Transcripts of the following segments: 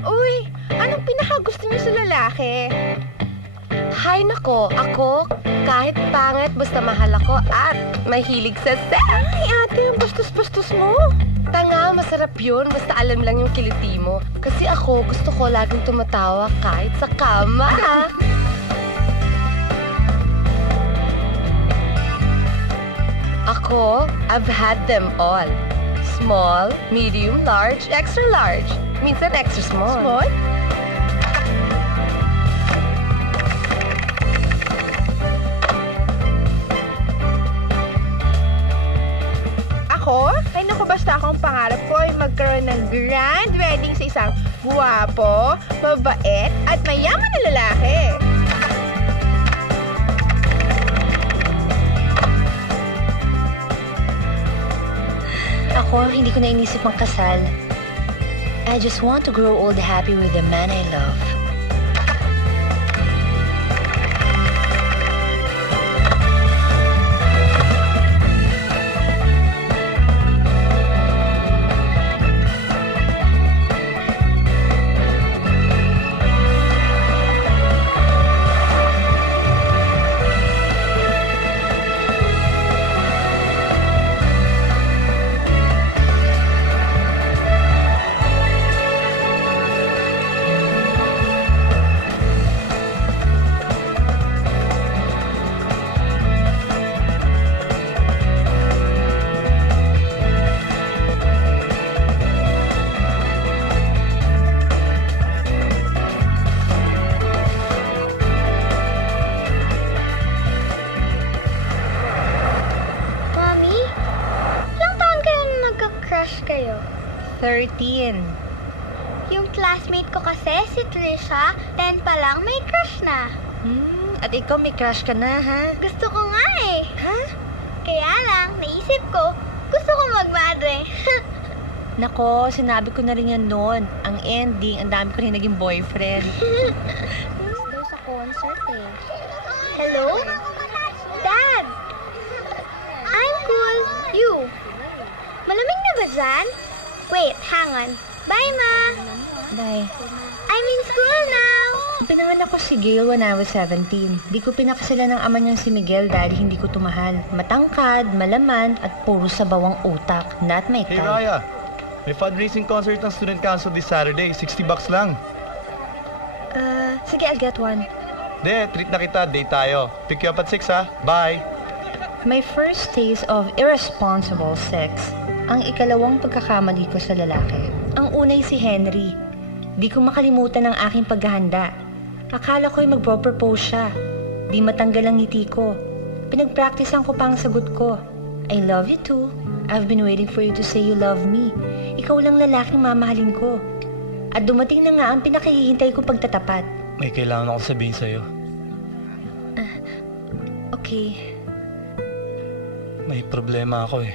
Uy, anong pinakagusto niyo sa lalaki? Hay nako, ako, kahit pangit, basta mahal ako at mahilig sa sex. Ay, ate, ang bastos-bastos mo. Tanga, masarap yun, basta alam lang yung kiliti mo. Kasi ako, gusto ko laging tumatawa kahit sa kama. Ako, I've had them all. Small, medium, large, extra large. Minsan extra small. Small? Ako? Ay naku, basta akong pangarap ko ay magkaroon ng grand wedding sa isang guwapo, mabait, at mayaman na lalaki. Ako, hindi ko na inisip magkasal. I just want to grow old happy with the man I love. Mommy, ilang taon kayo nagka-crush kayo? 13. Yung classmate ko kasi, si Trisha, 10 pa lang may crush na. At ikaw may crush ka na, ha? Gusto ko nga eh. Ha? Kaya lang, naisip ko, gusto ko magmadre. Nako, sinabi ko na rin yan noon. Ang ending, ang dami ko rin naging boyfriend. Daw sa concert eh. Hello? Dad! I'm cool. You? Malamig na ba dyan? Wait, hang on. Bye, Ma! Bye. I'm in school now! Pinanganak ko si Gail when I was 17. Di ko pinakasala ng ama niyang si Miguel dahil hindi ko tumahal. Matangkad, malaman, at puro sabawang utak. Not my Hey type. Raya, may fundraising concert ng Student Council this Saturday. $60 lang. Sige, I'll get one. De, treat na kita. Date tayo. Pick you up at 6 ha. Bye! My first taste of irresponsible sex. Ang ikalawang pagkakamali ko sa lalaki. Ang unay si Henry. Di ko makalimutan ang aking paghahanda. Akala ko'y magpro-propose siya. Di matanggal ang ngiti ko. Pinagpraktisan ko pa ang sagot ko. I love you too. I've been waiting for you to say you love me. Ikaw lang lalaking mamahalin ko. At dumating na nga ang pinakahihintay kong pagtatapat. May kailangan ako sabihin sa'yo. Okay. May problema ako eh.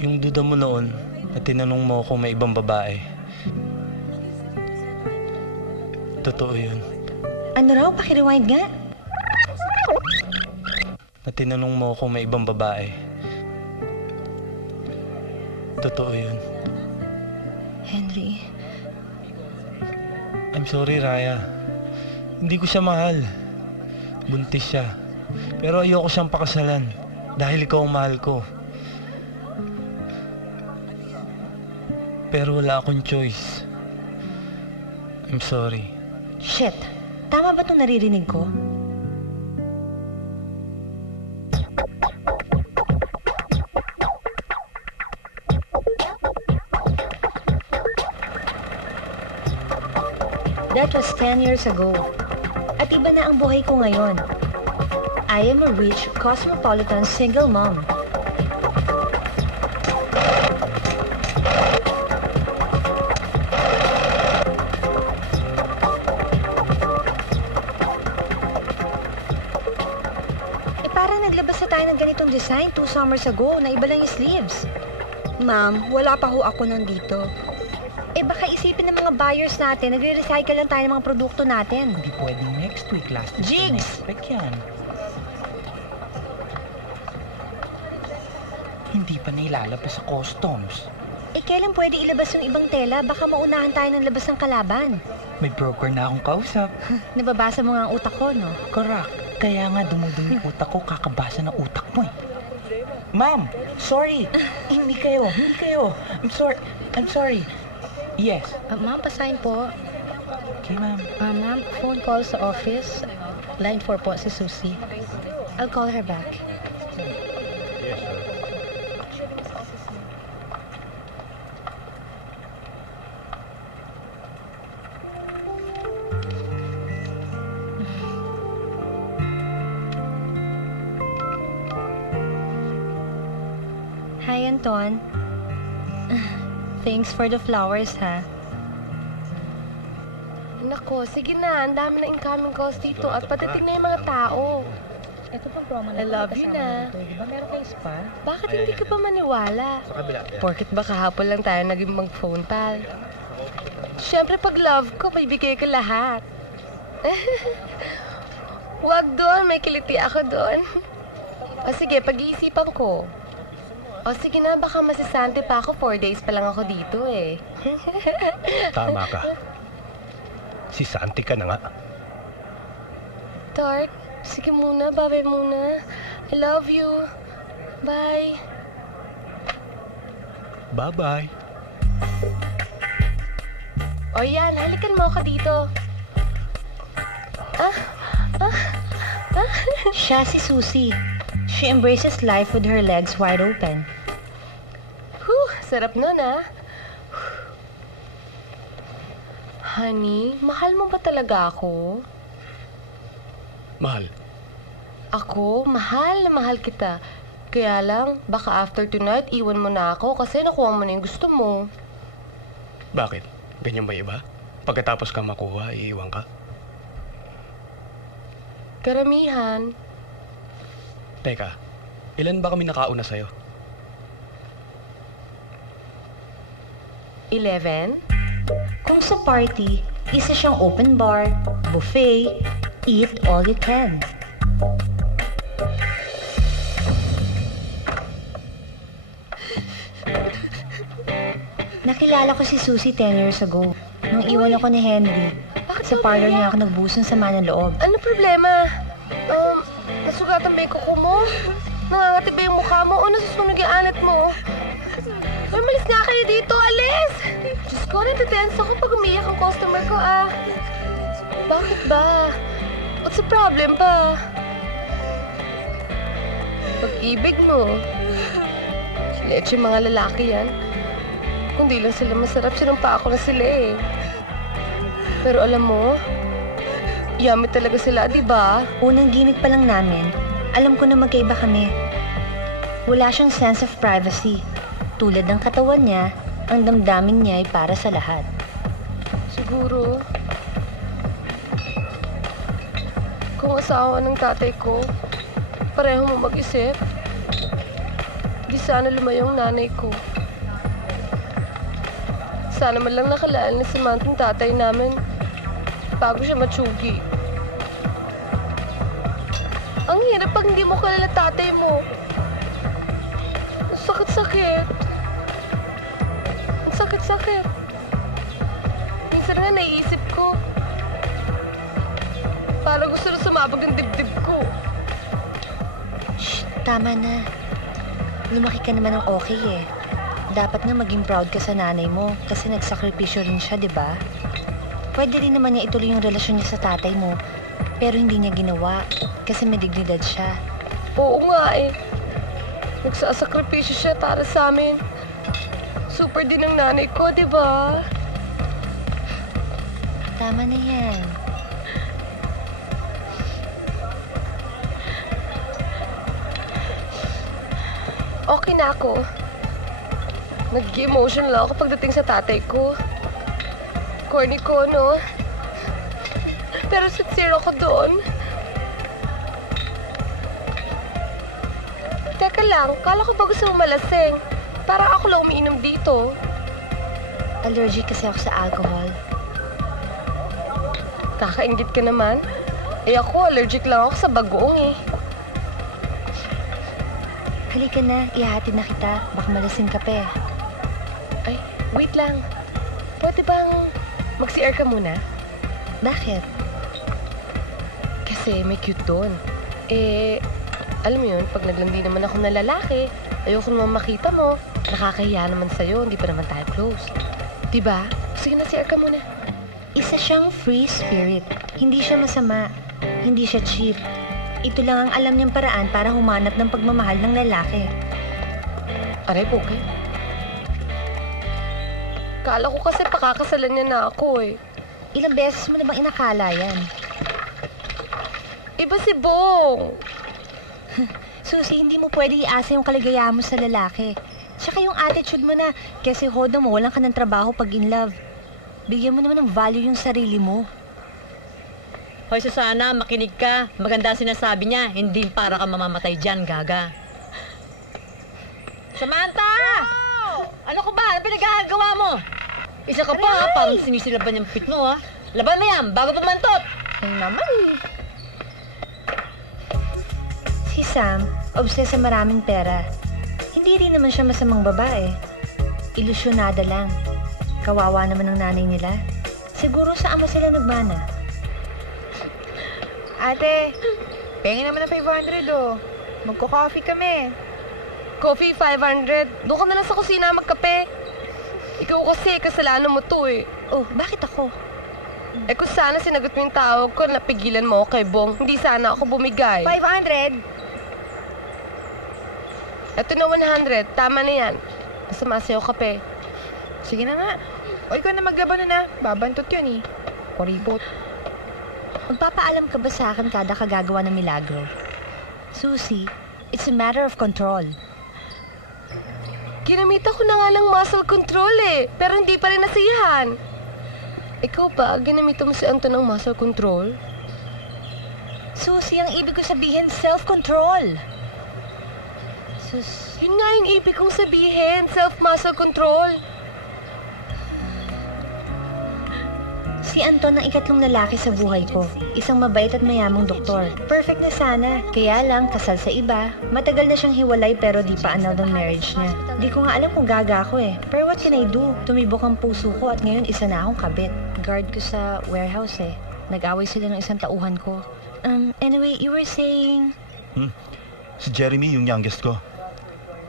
Yung duda mo noon na tinanong mo kung may ibang babae. Totoo yun. Ano raw? Pakirewind nga. Na tinanong mo kung may ibang babae. Totoo yun. Henry. I'm sorry, Raya. Hindi ko siya mahal. Buntis siya. Pero ayoko siyang pakasalan. Dahil ikaw ang mahal ko. Pero wala akong choice. I'm sorry. Shit. Tama ba itong naririnig ko? That was 10 years ago. At iba na ang buhay ko ngayon. I am a rich, cosmopolitan single mom. Parang naglabas na tayo ng ganitong design 2 summers ago na iba lang yung sleeves. Ma'am, wala pa ho ako nandito. Baka isipin ng mga buyers natin, nagre-recycle lang tayo ng mga produkto natin. Hindi pwedeng next week, last week. Jigs! Expect yan. Hindi pa nailalabas sa customs. kailan pwede ilabas yung ibang tela? Baka maunahan tayo ng labas ng kalaban. May broker na akong kausap. Nababasa mo nga ang utak ko, no? Correct. Kaya nga dumudumi utak ko, kakabasa ng utak mo eh. Ma'am, sorry. Hindi kayo. I'm sorry. Yes. Ma'am, pasahin po. Okay, ma'am. Ma'am, phone call sa office. Line 4 po si Susie. I'll call her back. Hi, Anton. Thanks for the flowers, ha? Nako, sige na. Ang dami na incoming calls dito at patitig na yung mga tao. Ito pang promo I love you na. Di ba meron kayo spa? Bakit hindi ka pa maniwala? Porket ba kahapon lang tayo naging mag-phone pal? Siyempre pag love ko, bibigay ko lahat. Wag doon, may kiliti ako doon. O sige, pag-iisipan ko. O sige na, baka masisante pa ako. 4 days pa lang ako dito eh. Tama ka. Si Santi ka na nga. Tart, sige muna, bye muna. I love you. Bye. Bye-bye. O yan, halikan mo ako dito. Siya si Susie. She embraces life with her legs wide open. Sarap nun ah. Honey, mahal mo ba talaga ako? Mahal. Ako, mahal na mahal kita. Kaya lang, baka after tonight, iwan mo na ako kasi nakuha mo na yung gusto mo. Bakit? Ganyan ba iba? Pagkatapos ka makuha, iiwan ka? Karamihan. Teka, ilan ba kami nakauna sa'yo? 11? Kung sa party, isa siyang open bar, buffet, eat all you can. Nakilala ko si Susie 10 years ago, nung iwan ako ni Henry. Bakit Sa ba parlor umiyak? niya ako nagbuso ng sama ng loob. Ano problema? Nasugatan ba yung kuko mo? Nangangati ba yung mukha mo? O nasusunog yung anat mo? Ay, malis nga kayo dito, alis! Diyos ko, natitense ako pag umiyak ang customer ko, ah. Bakit ba? What's the problem ba? Pag-ibig mo. Leche mga lalaki yan. Kung di lang sila masarap, sinumpa ako na sila eh. Pero alam mo, yummy talaga sila, di ba? Unang gimmick pa lang namin, alam ko na magkaiba kami. Wala siyang sense of privacy. Tulad ng katawan niya, ang damdamin niya ay para sa lahat. Siguro, kung asawa ng tatay ko, pareho mo mag-isip, di sana lumayong nanay ko. Sana man lang nakalaan na si Manting tatay namin bago siya matsugi. Ang hirap pag hindi mo kilala tatay mo. Ang sakit-sakit. Ang sakit-sakit. Minsan nga naiisip ko, parang gusto na sumabog ng dibdib ko. Shh, tama na. Lumaki ka naman ng okay eh. Dapat na maging proud ka sa nanay mo kasi nagsakripisyo rin siya, di ba? Pwede rin naman niya ituloy yung relasyon niya sa tatay mo, pero hindi niya ginawa kasi may dignidad siya. Oo nga eh. Nagsasakripisyo siya para sa amin. Super din ang nanay ko, di ba? Tama na yan. Okay na ako. Nag-emotional ako pagdating sa tatay ko. Corny ko, no? Pero sincere ako doon. Teka lang, kala ko ba gusto mo malasing? Para ako lang umiinom dito. Allergic kasi ako sa alcohol. Kakaingit ka naman. Eh ako, allergic lang ako sa bagoong eh. Halika na, ihahatid na kita. Baka malasing ka pa eh. Ay, wait lang. Pwede bang mag-CR ka muna? Bakit? Kasi may cute doon. Alam mo yun, pag naglandi naman ako na lalaki, ayoko naman makita mo. Nakakahiya naman sa'yo, hindi pa naman tayo close. Diba? Sige na, CR ka muna. Isa siyang free spirit. Hindi siya masama. Hindi siya cheap. Ito lang ang alam niyang paraan para humanap ng pagmamahal ng lalaki. Aray, okay. Kala ko kasi pakakasalan niya na ako eh. Ilang beses mo na bang inakala yan? Iba si Bong. Susi, hindi mo pwede iasa yung kaligayahan mo sa lalaki. Tsaka yung attitude mo na, kasi hoda mo, walang ka ng trabaho pag in love. Bigyan mo naman ng value yung sarili mo. Hoy, Susana, makinig ka. Maganda ang sinasabi niya. Hindi para ka mamamatay dyan, gaga. Samantha! Ano ko ba? Ano pinagagawa mo? Isa ka pa, ha? Parang sinisilaban yung pit mo, ha? Laban mo yan, bago pumantot! Ay naman eh. Si Sam, obsessed sa maraming pera. Hindi rin naman siya masamang babae. Ilusyonada lang. Kawawa naman ng nanay nila. Siguro sa ama sila nagmana. Ate, pengi naman ng 500 oh. Magko-coffee kami. Coffee, 500. Doon ka na lang sa kusina magkape. Ikaw kasi, kasalanan mo to eh. Oh, bakit ako? Kung sana sinagot mo yung tawag ko, napigilan mo ako kay Bong, hindi sana ako bumigay. 500? Ito na 100, tama na yan. Masama sa'yo kape. Sige na nga. O ikaw na maglabano na. Babantot yun eh. Kuripot. Magpapaalam ka ba sa akin kada kagagawa ng milagro? Susie, it's a matter of control. Ginamit ko na nga ng muscle control eh, pero hindi pa rin nasiyahan. Ikaw ba, ginamit mo si Anton ng muscle control? Susie, ang ibig ko sabihin, self-control. Yun nga yung ibig kong sabihin, self-muscle control. Si Anton ang ikatlong lalaki sa buhay ko. Isang mabait at mayamang doktor. Perfect na sana. Kaya lang, kasal sa iba. Matagal na siyang hiwalay pero di pa annulled ang marriage niya. Di ko nga alam kung gaga ako eh. Pero what can I do? Tumibok ang puso ko at ngayon isa na akong kabit. Guard ko sa warehouse eh. Nag-away sila ng isang tauhan ko. Anyway, you were saying... Si Jeremy, yung youngest ko.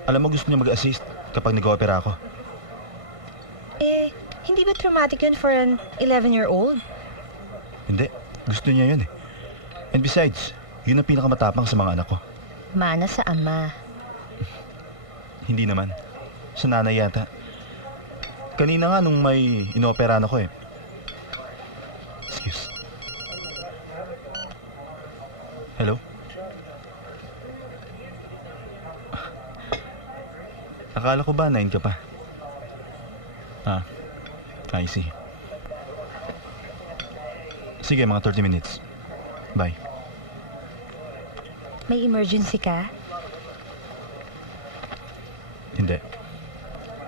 Alam mo, gusto niya mag-assist kapag nag-opera ako. Hindi ba traumatic yun for an 11-year-old? Hindi. Gusto niya yun eh. And besides, yun ang pinakamatapang sa mga anak ko. Mana sa ama. Hindi naman. Sa nanay yata. Kanina nga nung may inooperahan ako eh. Excuse. Hello? Akala ko ba 9 ka pa? I see. Sige, mga 30 minutes. Bye. May emergency ka? Hindi.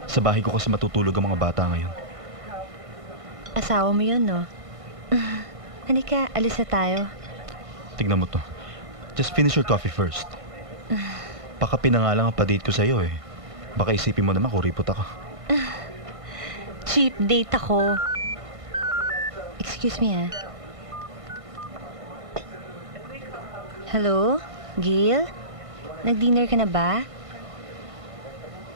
Sa bahay ko kasi matutulog ang mga bata ngayon. Asawa mo yun, no? Halika, alis na tayo. Tignan mo to. Just finish your coffee first. Baka pinangalang ang pa-date ko sa'yo eh. Baka isipin mo naman kuripot ako. Cheap date ako. Excuse me, Hello? Gail? Nag-dinner ka na ba?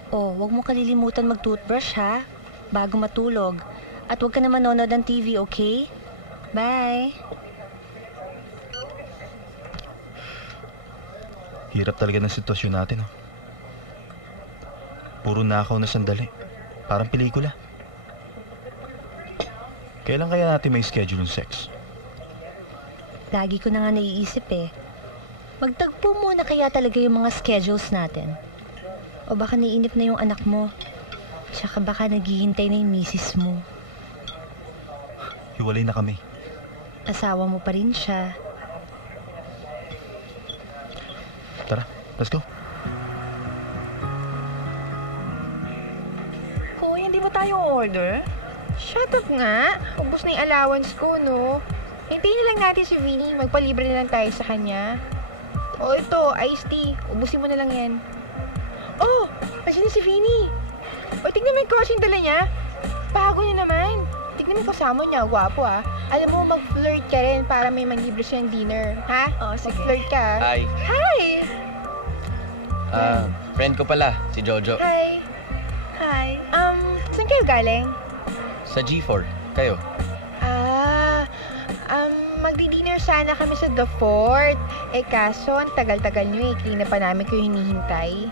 Oh, wag mo kalilimutan mag-toothbrush, ha? Bago matulog. At wag ka na manonood ng TV, okay? Bye! Hirap talaga ng sitwasyon natin, oh. Puro nakaw na sandali. Parang pelikula. Kailan kaya natin may schedule ng sex? Lagi ko na nga naiisip eh. Magtagpo muna kaya talaga yung mga schedules natin. O baka naiinip na yung anak mo. Tsaka baka naghihintay na yung misis mo. Hiwalay na kami. Asawa mo pa rin siya. Tara, let's go. Hoy, hindi ba tayo order? Shut up nga. Ubus na yung allowance ko, no? Hintayin na lang natin si Vinny. Magpalibre na lang tayo sa kanya. O ito, iced tea. Ubusin mo na lang yan. Oh! Kasi na si Vinny. O, tignan mo yung coach yung dala niya. Bago niya naman. Tignan mo yung kasama niya. Gwapo ah. Alam mo, mag-flirt ka rin para may manglibre siyang dinner. Ha? Oo, sige. Mag-flirt ka. Hi. Hi! Friend ko pala, si Jojo. Hi. Hi. Saan kayo galing? Sa G4. Kayo? Magdi-dinner sana kami sa The Fort. Eh kaso, ang tagal-tagal nyo eh. Hindi na pa namin kayo hinihintay.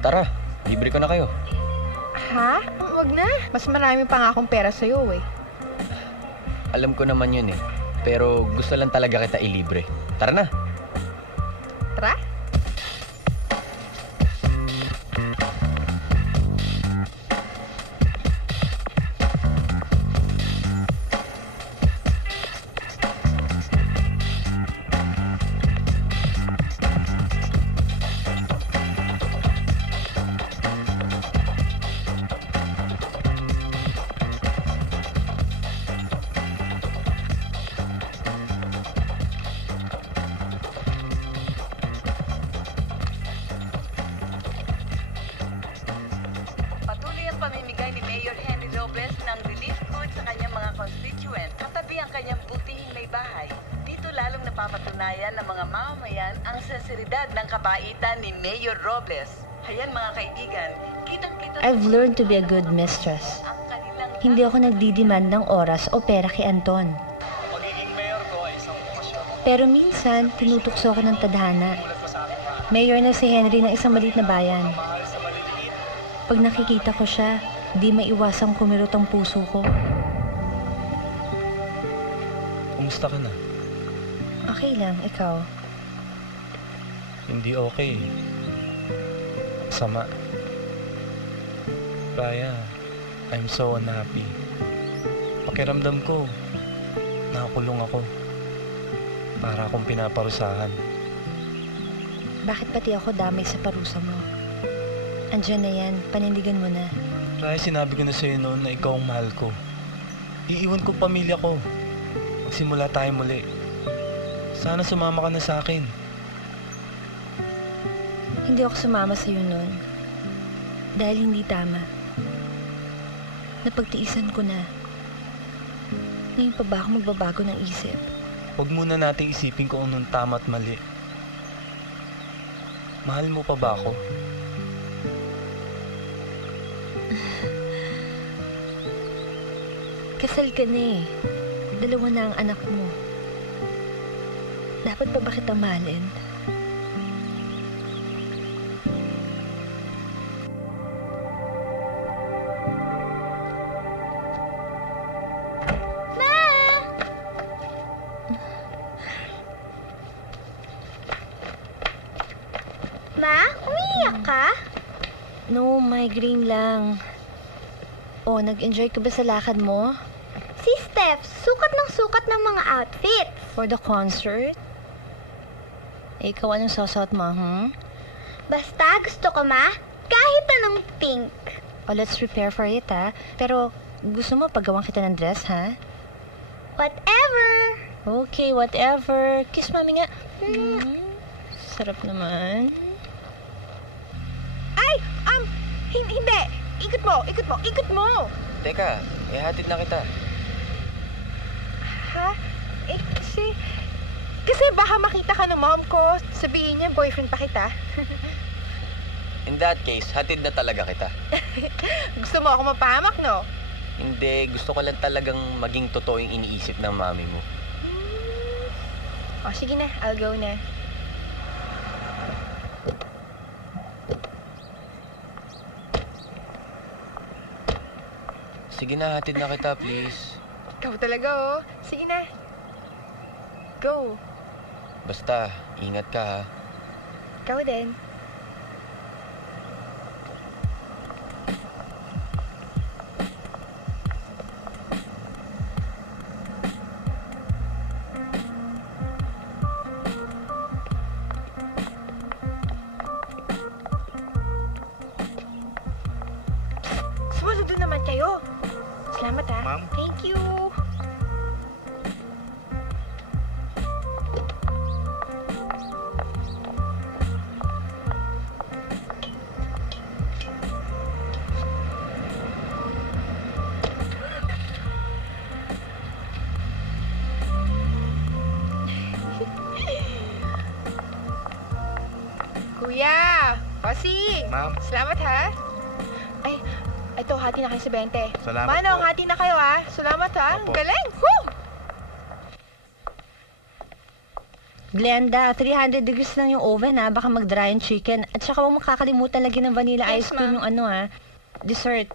Tara. Libre ko na kayo. Ha? Wag na. Mas marami pa nga akong pera sa'yo eh. Alam ko naman yun eh. Pero gusto lang talaga kita ilibre. Tara na. Tara? Patuloy ang pamimigay ni Mayor Henry Robles ng relief goods sa kanyang mga constituent katabi ang kanyang butihing may bahay. Dito lalong napapatunayan ng mga mamamayan ang sinseridad ng kabaitan ni Mayor Robles. Hayan mga kaibigan, kitang-kita I've learned to be a good mistress. ang kanilang Hindi ako nagdidemand ng oras o pera kay Anton. Magiging mayor ko ay isang okasyon. Pero minsan, tinutukso ako ng tadhana. Mayor na si Henry ng isang maliit na bayan. Mahal sa maliliit. Pag nakikita ko siya, di maiwasang kumirot ang puso ko. Kumusta ka na? Okay lang, ikaw. Hindi okay. Sama. Raya, I'm so unhappy. Pakiramdam ko, nakakulong ako. Para akong pinaparusahan. Bakit pati ako damay sa parusa mo? Andiyan na yan, panindigan mo na. Raya, sinabi ko na sa'yo noon na ikaw ang mahal ko. Iiwan ko pamilya ko. Magsimula tayo muli. Sana sumama ka na sa akin. Hindi ako sumama sa'yo noon. Dahil hindi tama. Napagtiisan ko na. Ngayon pa ba ako magbabago ng isip? Huwag muna nating isipin kung anong tama at mali. Mahal mo pa ba ako? Kasal ka na eh. 2 na ang anak mo. Dapat pa ba kita mahalin? Ma, umiiyak ka? No, migraine lang. Oh, nag-enjoy ka ba sa lakad mo? Si Steph, sukat ng mga outfits. For the concert? Eh, ikaw anong sasot mo, Basta gusto ko, ma. Kahit anong pink. Oh, let's prepare for it, ha? Pero, gusto mo paggawan kita ng dress, ha? Whatever. Okay, whatever. Kiss mami nga. Sarap naman. Ay! Hindi! Ikot mo! Teka, ihatid na kita. Ha? Eh, kasi baka makita ka ng mom ko. Sabihin niya, boyfriend pa kita. In that case, hatid na talaga kita. Gusto mo ako mapahamak, no? Hindi, gusto ko lang talagang maging totoo yung iniisip ng mami mo. O, sige na. I'll go na. Sige na, hatid na kita, please. Ikaw talaga, oh. Sige na. Go. Basta, ingat ka ha. Ikaw din. Sumunod naman kayo. Salamat, ha. Ma'am? Thank you. Kuya! Bossing! Ma'am. Salamat, ha? Ay, ito, hati na kayo sa 20. Salamat Manong, po. hati na kayo, ha? Salamat, ha? Ang Opo. galing! Woo! Glenda, 300 degrees lang yung oven ha. Baka mag-dry yung chicken. At saka huwag makakalimutan lagyan ng vanilla Yes, ice cream ma'am. yung ano ha. Dessert.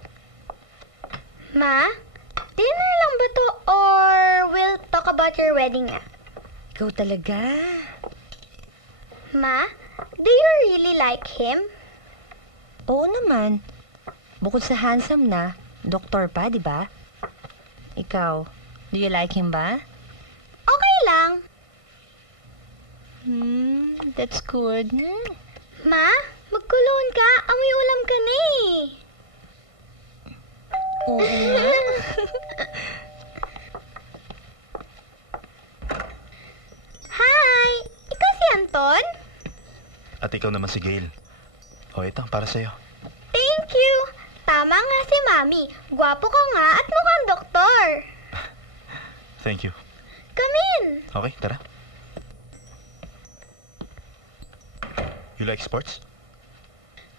Ma, dinner lang ba to or we'll talk about your wedding na? Ikaw talaga. Ma, do you really like him? Oo naman. Bukod sa handsome na, doktor pa, di ba? Ikaw, do you like him ba? Okay lang. That's good. Ma, magkulon ka. Amoy ulam ka na eh. Oo nga. Hi! Ikaw si Anton? At ikaw naman si Gail. O, ito, para sa'yo. Thank you! Tama nga si Mami. Gwapo ka nga at mukhang doktor. Thank you. Come in! Okay, tara. You like sports?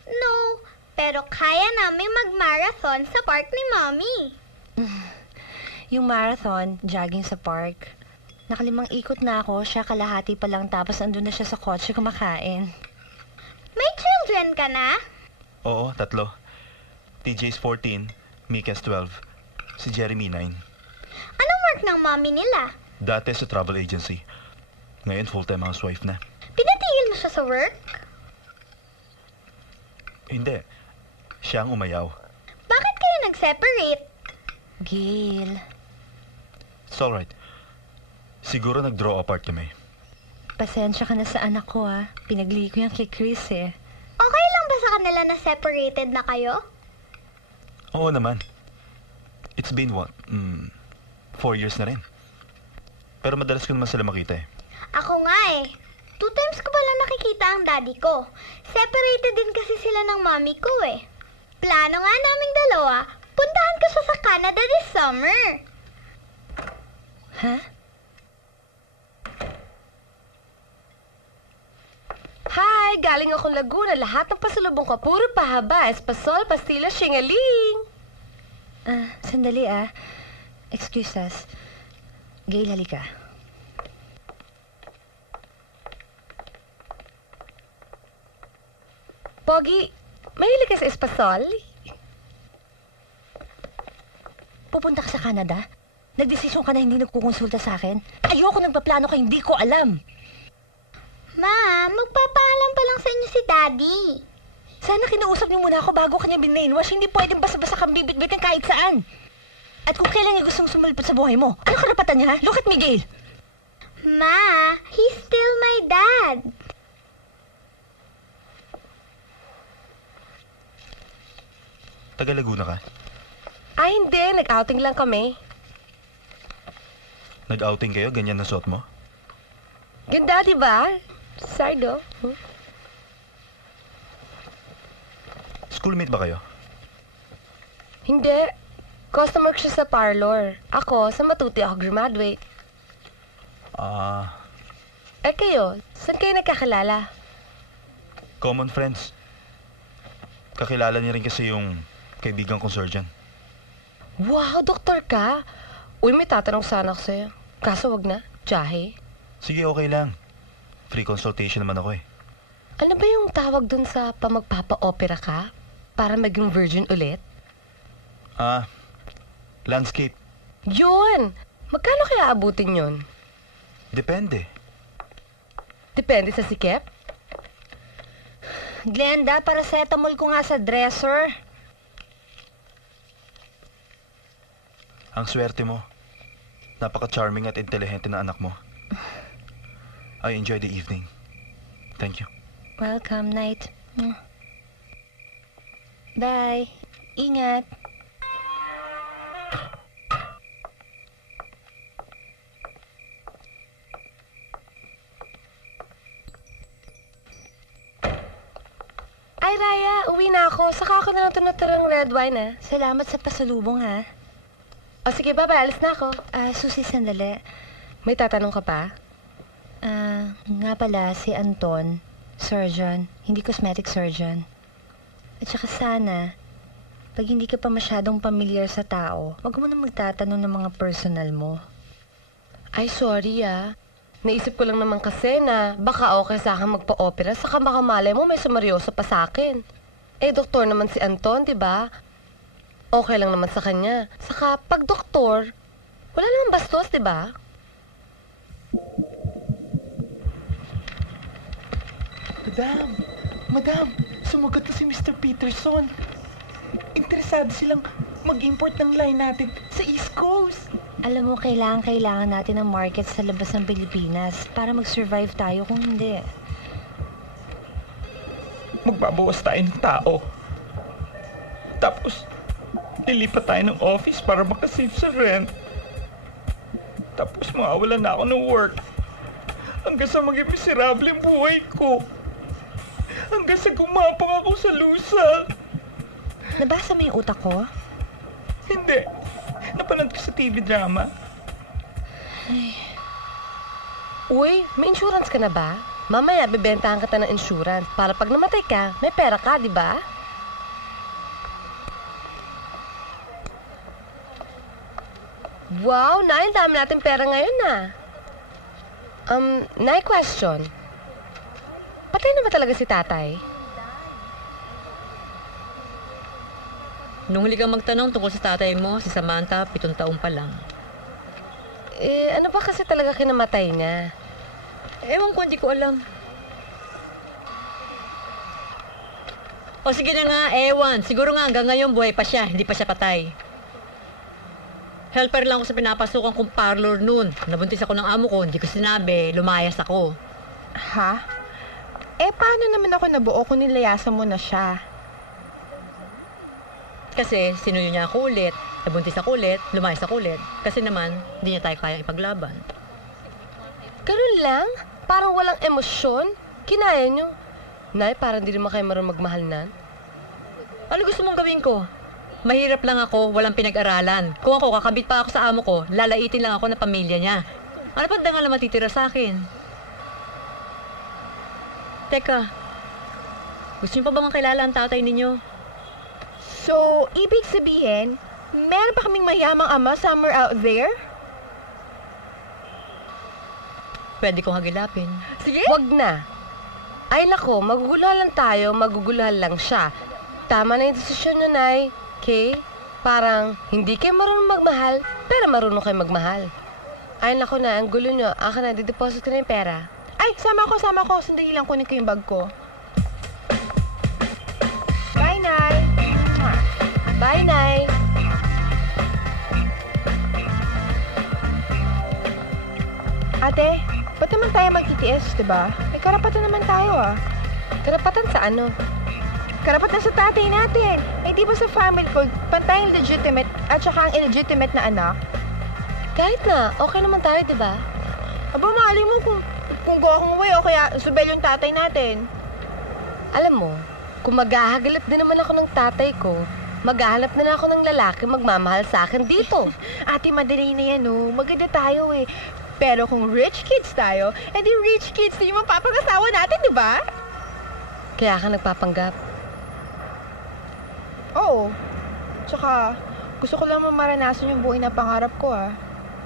No, pero kaya namin mag-marathon sa park ni Mami. Yung marathon, jogging sa park. Nakalimang ikot na ako, siya kalahati pa lang tapos andun na siya sa kotse kumakain. May children ka na? Oo, 3. TJ's 14, Mika's 12, si Jeremy 9. Anong work ng Mami nila? Dati sa travel agency. Ngayon full-time housewife na. Pinatigil mo siya sa work? Hindi. Siya ang umayaw. Bakit kayo nag-separate? Gail. It's alright. Siguro nag-draw apart kami. Pasensya ka na sa anak ko ha. Pinagli ko yan kay Chris eh. Okay lang ba sa kanila na separated na kayo? Oo naman. It's been what? 4 years na rin. Pero madalas ko naman sila makita eh. Ako nga eh. 2 times ko pala nakikita ang daddy ko. Separated din kasi sila ng mami ko eh. Plano nga naming dalawa, puntahan ko siya sa Canada this summer. Ha? Hi! Galing akong Laguna. Lahat ng pasalubong ko, puro pahaba. Espasol, pastila, shingaling. Sandali ah. Excuse us. Gail, halika. Pogi, mahilig ka sa espasol? Pupunta ka sa Canada? Nagdesisyon ka na hindi nagkukonsulta sa akin? Ayoko nagpaplano ka, hindi ko alam. Ma, magpapaalam pa lang sa inyo si daddy. Sana kinausap niyo muna ako bago kanya binainwash. Hindi pwedeng basta-basta kang bibit-bitin kahit saan. At kung kailan niya gustong sumulpot sa buhay mo, ano karapatan niya ha? Look at me, Gail. Ma, he's still my dad. Taga Laguna ka? Ay, hindi. Nag-outing lang kami. Nag-outing kayo? Ganyan na suot mo? Ganda, di ba? Sardo. Schoolmate ba kayo? Hindi. Customer ko siya sa parlor. Ako, sa Matuti ako graduate. Eh kayo, saan kayo nagkakilala? Common friends. Kakilala niya rin kasi yung kaibigan kong surgeon. Wow, doktor ka? Uy, may tatanong sana ako sa'yo. Kaso wag na. Jahe. Sige, okay lang. Free consultation naman ako eh. Ano ba yung tawag dun sa pamagpapa-opera ka? Para maging virgin ulit? Landscape. Yun! Magkano kaya abutin yun? Depende. Depende sa sikip? Glenda, paracetamol ko nga sa dresser. Ang swerte mo. Napaka-charming at intelihente na anak mo. I enjoy the evening. Thank you. Welcome, night. Bye. Ingat. Ay, Raya, uwi na ako. Saka ako na lang ito natirang red wine, ah. Salamat sa pasalubong, ha? O sige, bye-bye. Alis na ako. Susi, sandali. May tatanong ka pa? Nga pala, si Anton, surgeon, hindi cosmetic surgeon. At saka sana, pag hindi ka pa masyadong pamilyar sa tao, wag mo na magtatanong ng mga personal mo. Ay, sorry Naisip ko lang naman kasi na baka okay sa akin magpa-opera, saka baka malay mo may sumaryoso pa sa akin. Eh, doktor naman si Anton, di ba? Okay lang naman sa kanya. Saka, pag doktor, wala naman bastos, di ba? Madam, sumagot na si Mr. Peterson. Interesado silang mag-import ng line natin sa East Coast. Alam mo, kailangan natin ng market sa labas ng Pilipinas para mag-survive tayo kung hindi. Magbabawas tayo ng tao. Tapos, lilipat tayo ng office para makasave sa rent. Tapos, mawawalan na ako ng work. Hanggang sa maging miserable ang buhay ko. Hanggang sa gumapang ako sa lusa. Nabasa mo yung utak ko? Hindi. Napanood ko sa TV drama. Uy, may insurance ka na ba? Mamaya, bibentahan kita ng insurance para pag namatay ka, may pera ka, di ba? Wow, Nay, dami natin pera ngayon Nay, question. Patay na ba talaga si tatay? Nung huli kang magtanong tungkol sa tatay mo, si Samantha, 7 taon pa lang. Eh, ano ba kasi talaga kinamatay niya? Ewan ko, hindi ko alam. O sige na nga, ewan. Siguro nga hanggang ngayon buhay pa siya, hindi pa siya patay. Helper lang ako sa pinapasukan kong parlor noon. Nabuntis ako ng amo ko, hindi ko sinabi, lumayas ako. Ha? Eh, paano naman ako nabuo kung nilayasan mo na siya? Kasi sinuyo niya ako ulit, nabuntis ako ulit, lumayas ako ulit. Kasi naman, hindi niya tayo kaya ipaglaban. Ganun lang? Parang walang emosyon? Kinaya nyo? Nay, parang di naman kayo marunong magmahal na. Ano gusto mong gawin ko? Mahirap lang ako, walang pinag-aralan. Kung ako, kakabit pa ako sa amo ko, lalaitin lang ako ng pamilya niya. Ano pa dangal na matitira sa akin? Teka, gusto niyo pa bang kilala ang tatay ninyo? So, ibig sabihin, meron pa kaming mayamang ama somewhere out there? Pwede kong hagilapin. Sige? Wag na. Ay nako, maguguluhan lang tayo, maguguluhan lang siya. Tama na yung desisyon nyo, Nay. Okay? Parang hindi kayo marunong magmahal, pero marunong kayo magmahal. Ay nako na, ang gulo nyo. Aka na, dideposit ko na yung pera. Ay, sama ko. Sandali lang, kunin ko yung bag ko. Bye, Nay. Bye, Nay. Ate, ba't naman tayo magtitiis, diba? May karapatan naman tayo, Karapatan sa ano? Karapatan sa tatay natin. Eh, di ba sa family code, pantay ang legitimate at saka ang illegitimate na anak? Kahit na, okay naman tayo, di ba? Aba, mali mo kung go akong away o kaya subel yung tatay natin. Alam mo, kung maghahagalap din naman ako ng tatay ko, maghahanap na ako ng lalaki magmamahal sa akin dito. Ate, madali na yan, Maganda tayo, eh. Pero kung rich kids tayo, edi rich kids din yung mapapangasawa natin, di ba? Kaya ka nagpapanggap. Oo. Tsaka, gusto ko lang maranasan yung buhay na pangarap ko,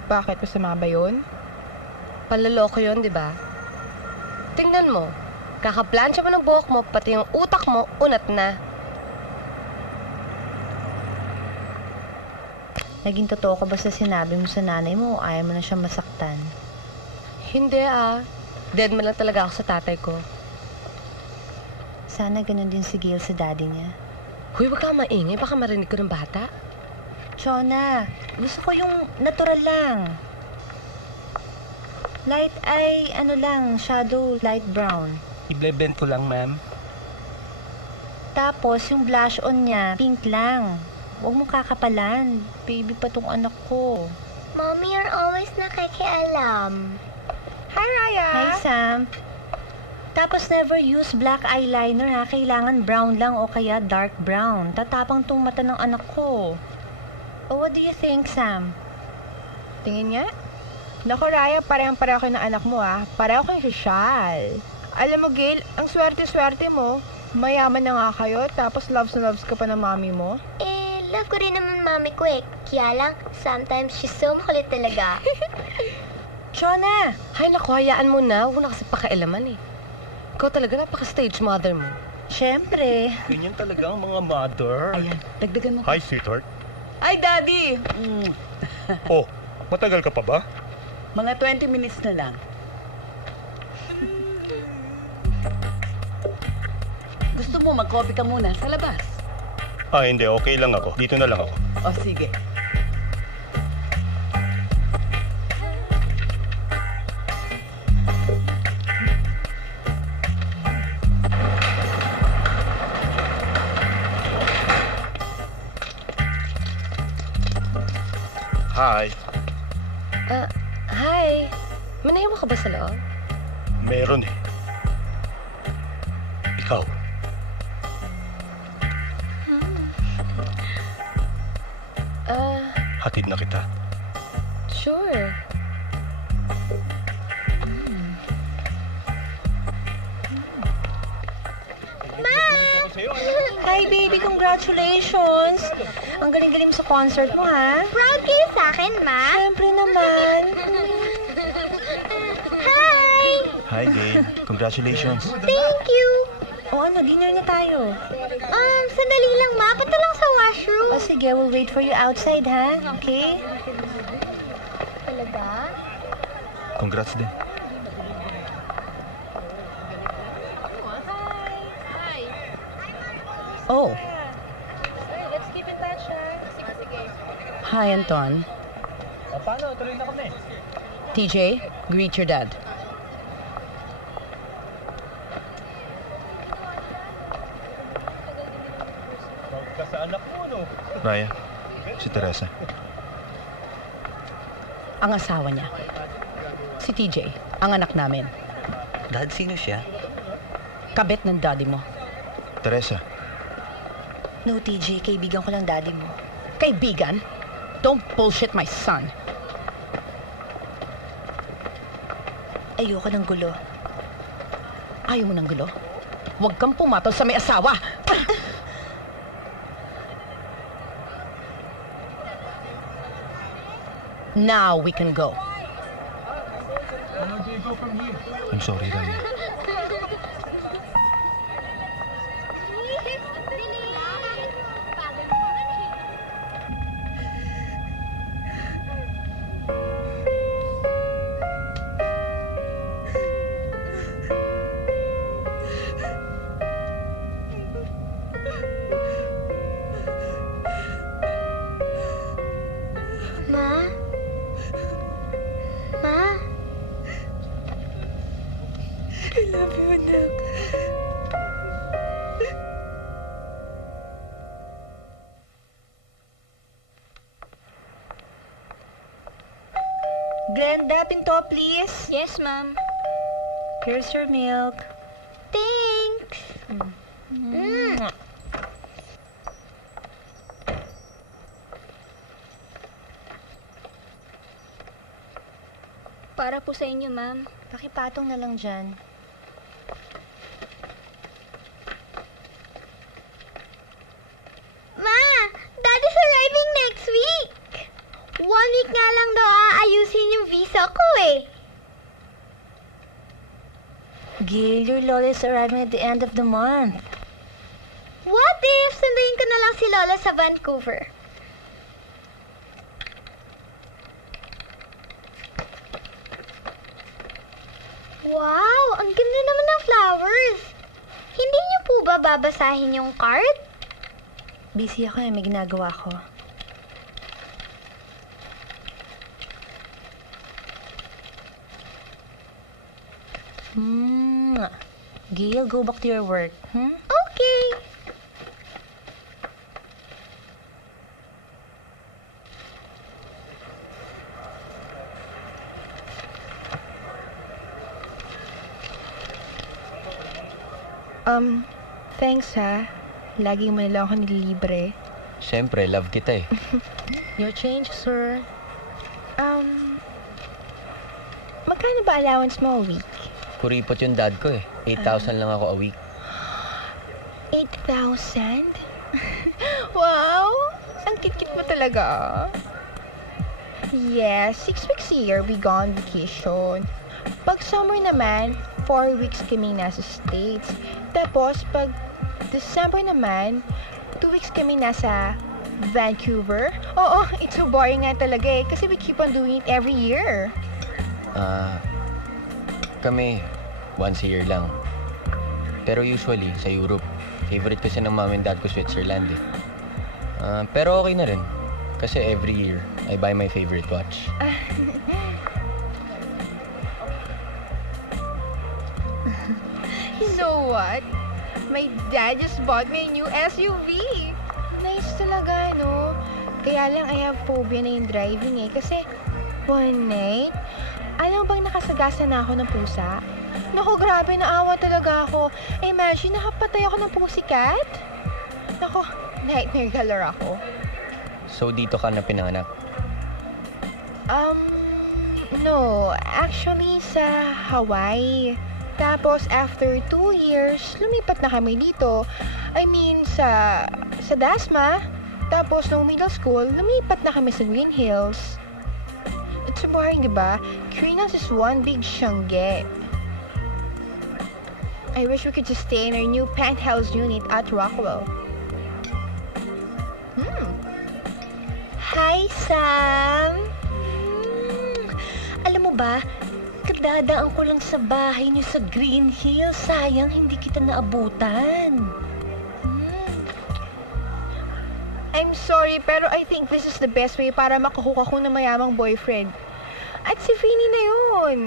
Bakit? Masama ba yun? Panloloko yun, di ba? Tingnan mo, kakaplansya mo ng buhok mo, pati yung utak mo, unat na. Naging totoo ka ba sa sinabi mo sa nanay mo o ayaw mo na siya masaktan? Hindi Dead man lang talaga ako sa tatay ko. Sana ganun din si Gail sa daddy niya. Huy, wag ka maingay, baka marinig ko ng bata. Chona, gusto ko yung natural lang. Light ay, shadow, light brown. I-blend ko lang, ma'am. Tapos, yung blush on niya, pink lang. Huwag mong kakapalan. Baby pa tong anak ko. Mommy, you're always nakikialam. Hi, Raya! Hi, Sam. Tapos, never use black eyeliner, Kailangan brown lang o kaya dark brown. Tatapang tong mata ng anak ko. Oh, what do you think, Sam? Tingin niya? Naku, Raya, parehang-pareho kayo ng anak mo, Pareho kayong social. Alam mo, Gail, ang swerte-swerte mo. Mayaman na nga kayo, tapos loves na loves ka pa ng mami mo. Love ko rin naman mami ko eh. Kaya lang, sometimes she's so makulit talaga. Shona! Hay naku, hayaan mo na. Huwag mo na kasi pakialaman eh. Ikaw talaga napaka-stage mother mo. Siyempre. Ganyan talaga ang mga mother. Ayan, dagdagan mo. Hi, sweetheart. Ay, Daddy! Oh, matagal ka pa ba? Mga 20 minutes na lang. Gusto mo mag-coffee ka muna sa labas? Hindi. Okay lang ako. Dito na lang ako. O sige. Hi. Hi. Manayawa ka ba sa loob? Meron eh. Ikaw. Hatid na kita. Sure. Hi, baby. Congratulations. Ang galing-galing mo sa concert mo, ha? Proud kayo sa akin, Ma. Siyempre naman. Hi! Hi, Gail. Congratulations. Thank you. O ano, dinner na tayo. Sandali lang, Ma. Punta lang sa washroom. O sige, we'll wait for you outside, ha? Okay? Talaga? Congrats din. Oh, Let's keep in touch, ha? Sige. hi, Anton. Paano? Tuloy na kami. TJ, greet your dad. Ka sa anak mo, no? Raya, si Teresa. Ang asawa niya. Si TJ, ang anak namin. Dad, sino siya? Kabit ng daddy mo. Teresa, No, TJ. Kaibigan ko lang daddy mo. Kaibigan? Don't bullshit my son. Ayoko ng gulo. Ayaw mo ng gulo? Huwag kang pumatol sa may asawa! Now we can go. I'm sorry, Raya. Ma? Ma? I love you, anak. Glenda, pinto, please. Yes, Ma'am. Here's your milk. Thanks. Para po sa inyo, Ma'am. Pakipatong na lang dyan. Ma! Daddy's arriving next week! 1 week nga lang daw aayusin yung visa ko eh. Gail, your Lola is arriving at the end of the month. What if sunduin ko na lang si Lola sa Vancouver? Wow! Ang ganda naman ng flowers! Hindi niyo po ba babasahin yung card? Busy ako eh, may ginagawa ko. Gail, go back to your work. Okay. Thanks ha. Lagi mo na lang ako nililibre. Siyempre, love kita eh. Your change, sir. Magkano ba allowance mo a week? Kuripot yung dad ko eh. 8,000 lang ako a week. 8,000? Wow! Ang kit-kit mo talaga. Yes, 6 weeks a year we go on vacation. Pag summer naman, 4 weeks kami nasa States. Tapos, pag December naman, 2 weeks kami nasa Vancouver. Oo, it's so boring nga talaga eh. Kasi we keep on doing it every year. Kami, once a year lang. Pero usually, sa Europe. Favorite kasi ng mom and dad ko Switzerland eh. Pero okay na rin. Kasi every year, I buy my favorite watch. You know what? My dad just bought me a new SUV. Nice talaga, no? Kaya lang I have phobia na yung driving eh. Kasi one night, alam bang nakasagasa na ako ng pusa? Naku, grabe, naawa talaga ako. Imagine, nakapatay ako ng pusikat. Naku, nightmare color ako. So, dito ka na pinanganak? No. Actually, sa Hawaii. Tapos, after 2 years, lumipat na kami dito. I mean, sa Dasma. Tapos, nung middle school, lumipat na kami sa Green Hills. It's so boring, diba? Green Hills is one big syangge. I wish we could just stay in our new penthouse unit at Rockwell. Hi, Sam! Alam mo ba, kadadaan ko lang sa bahay niyo sa Green Hills. Sayang, hindi kita naabutan. I'm sorry, pero I think this is the best way para makahook ako ng mayamang boyfriend. At si Vinny na yun.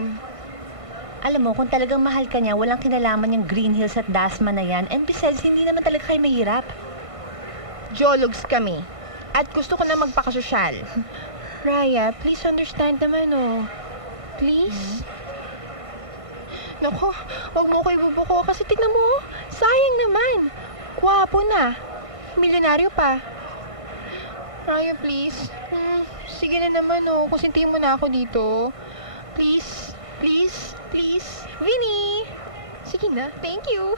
Alam mo, kung talagang mahal ka niya, walang kinalaman yung Green Hills at Dasma na yan. And besides, hindi naman talaga kayo mahirap. Jologs kami. At gusto ko na magpakasosyal. Raya, please understand naman, oh. Please? Naku, wag mo ko ibubuko kasi tignan mo, sayang naman. Gwapo na. Milyonaryo pa. Raya, please. Sige na naman, oh. Kusintihin mo na ako dito. Please. Please. Please. Vinny! Sige na. Thank you.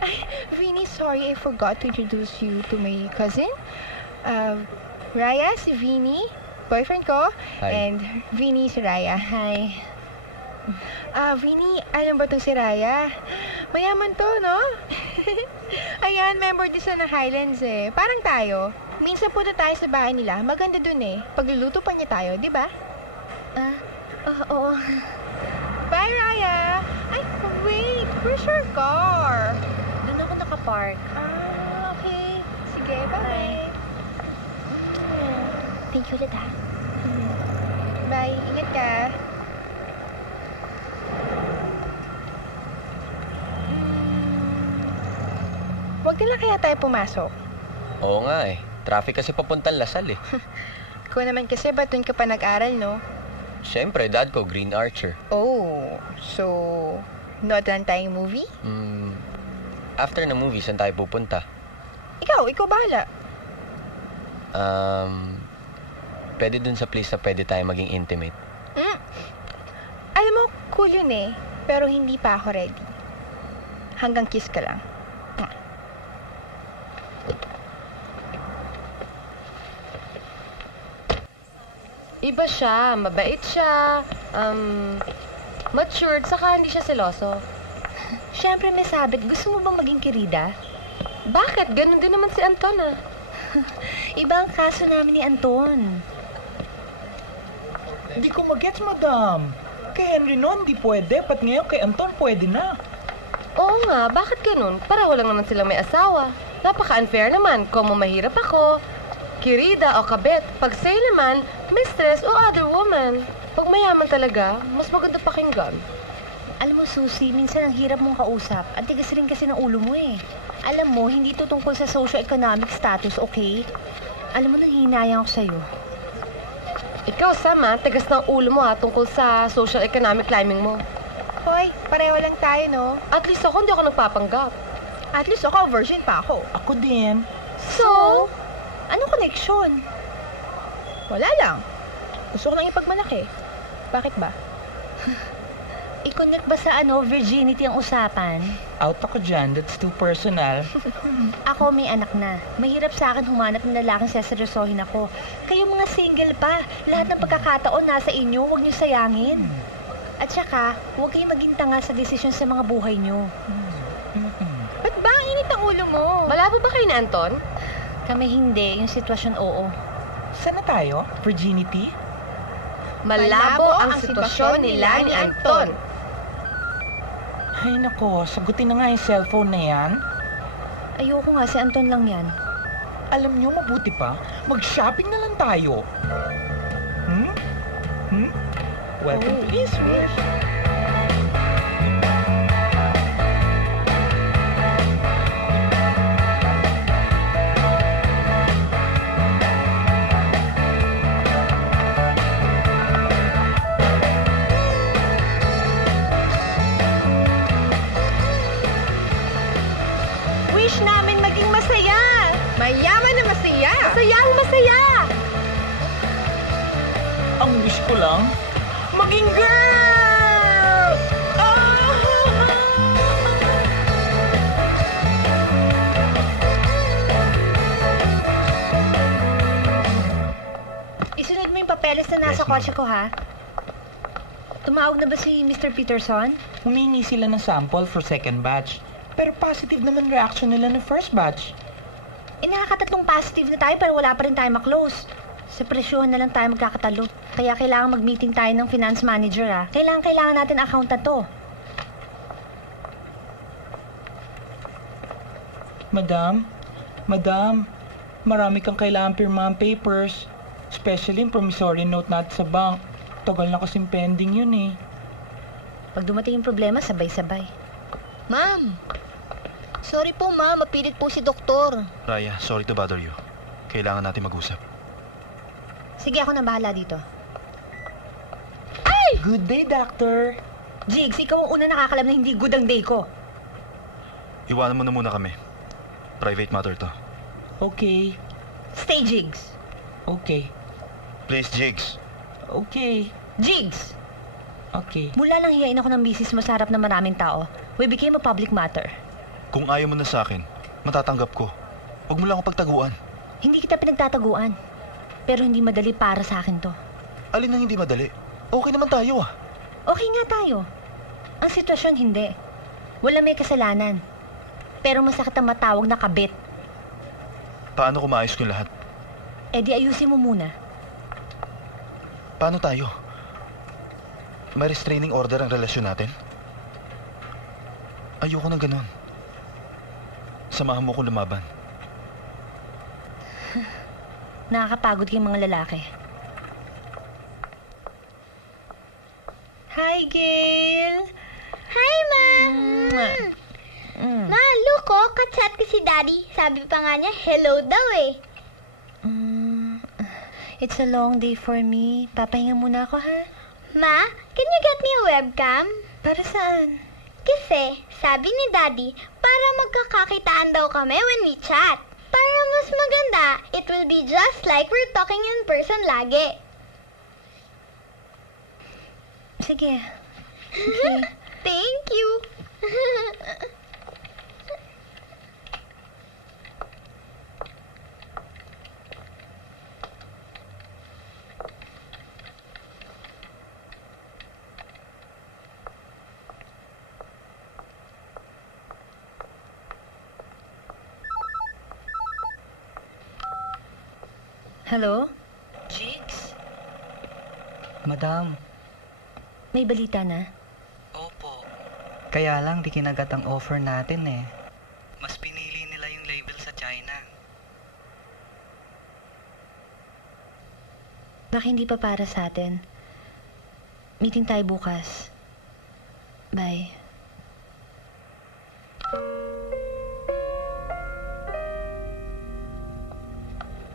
Ay, Vinny, sorry I forgot to introduce you to my cousin. Raya, si Vinny. Boyfriend ko. Hi. And Vinny, si Raya. Hi. Vinny, alam ba itong si Raya? Mayaman to, no? Ayan, member din sa ng Highlands eh. Parang tayo. Minsan punta tayo sa bahay nila. Maganda dun eh. Pagluluto pa niya tayo, di ba? Oo. Bye, Raya! Ay, wait! Where's your car? Doon ako nakapark. Okay. Sige, bye-bye. Thank you ulit, ha? Bye. Ingat ka. Huwag na lang kaya tayo pumasok. Oo nga eh. Traffic kasi papuntang Lasal eh. Ikaw naman kasi, ba't dun ka pa nag-aral, no? Siyempre, dad ko, Green Archer. Oh, so, nood lang tayong movie? After na movie, saan tayo pupunta? Ikaw bahala. Pwede dun sa place na pwede tayo maging intimate. Alam mo, cool yun eh. Pero hindi pa ako ready. Hanggang kiss ka lang. Iba siya, mabait siya, matured, saka hindi siya seloso. Siyempre, may sabit. Gusto mo bang maging kirida? Bakit? Ganun din naman si Anton ah. Iba ang kaso namin ni Anton. Hindi ko magets, madam. Kay Henry noon, di pwede. Pat ngayon kay Anton, pwede na. Oo nga, bakit ganun? Pareho lang naman silang may asawa. Napaka-unfair naman kung mahirap ako, kirida o kabet. Pag sa'yo naman, mistress o other woman. Pag mayaman talaga, mas maganda pakinggan. Alam mo, Susie, minsan ang hirap mong kausap at tigas rin kasi ng ulo mo eh. Alam mo, hindi to tungkol sa socio-economic status, okay? Alam mo, nanghihinayang ako sa'yo. Ikaw, Sam, tigas ng ulo mo tungkol sa social economic climbing mo. Hoy, pareho lang tayo, no? At least ako, hindi ako nagpapanggap. At least ako, virgin pa ako. Ako din. So, anong connection? Wala lang. Gusto ko lang ipagmalaki. Bakit ba? I-connect ba sa virginity ang usapan? Out ako dyan. That's too personal. Ako may anak na. Mahirap sa akin humanap ng lalaking seseryosohin ako. Kayo mga single pa. Lahat ng pagkakataon nasa inyo, huwag niyo sayangin. At saka, huwag kayong maging tanga sa desisyon sa mga buhay niyo. Ba't ba ang init ang ulo mo? Malabo ba kayo ni Anton? Kami hindi. Yung sitwasyon, oo. Saan na tayo? Virginity? Malabo ang sitwasyon nila ni Anton. Ay nako, sagutin na nga yung cellphone na yan. Ayoko nga, si Anton lang yan. Alam nyo, mabuti pa, mag-shopping na lang tayo. Welcome, please, Wish. Wish namin maging masaya! Mayaman na masaya! Masayang masaya! Ang wish ko lang, maging girl! Isunod mo yung papeles na nasa kotse ko, ha? Tumawag na ba si Mr. Peterson? Humingi sila ng sample for second batch. Pero positive naman reaction nila ng first batch. Nakakatatlong positive na tayo pero wala pa rin tayo maklose. Sa presyohan na lang tayo magkakatalo. Kaya kailangan mag-meeting tayo ng finance manager, ha? Kailangan natin accountant to. Madam, marami kang kailangan pirmahan papers. Especially yung promissory note natin sa bank. Tagal na kasing pending yun eh. Pag dumating yung problema, sabay-sabay. Ma'am! Sorry po, ma'am. Mapilit po si doktor. Raya, sorry to bother you. Kailangan natin mag-usap. Sige, ako na bahala dito. Good day, doctor. Jigs, ikaw ang una nakakalam na hindi good ang day ko. Iwanan mo na muna kami. Private matter to. Okay. Stay, Jigs. Okay. Please, Jigs. Okay. Jigs! Okay. Mula lang hiyain ako ng misis mo sa harap ng maraming tao, we became a public matter. Kung ayaw mo na sa akin, matatanggap ko. Huwag mo lang ako pagtaguan. Hindi kita pinagtataguan. Pero hindi madali para sa akin to. Alin ang hindi madali? Okay naman tayo ah. Okay nga tayo. Ang sitwasyon hindi. Wala may kasalanan. Pero masakit ang matawag na kabit. Paano kung maayos ko yung lahat? Eh di ayusin mo muna. Paano tayo? May restraining order ang relasyon natin? Ayoko ng ganon. Samahan mo ko lumaban. Nakakapagod kayong mga lalaki. Hi, Gail! Hi, Ma! Ma, look ko, kachat ko si Daddy. Sabi pa nga niya, hello daw eh. It's a long day for me. Papahinga muna ako, ha? Ma, can you get me a webcam? Para saan? Kasi, sabi ni Daddy, para magkakakitaan daw kami when we chat. Para mas maganda, it will be just like we're talking in person lagi. Sige. Okay. Thank you. Hello? Jigs? Madam, May balita na? opo. Kaya lang di kinagat ang offer natin eh. Mas pinili nila yung label sa China. Baka hindi pa para sa atin. Meeting tayo bukas. Bye.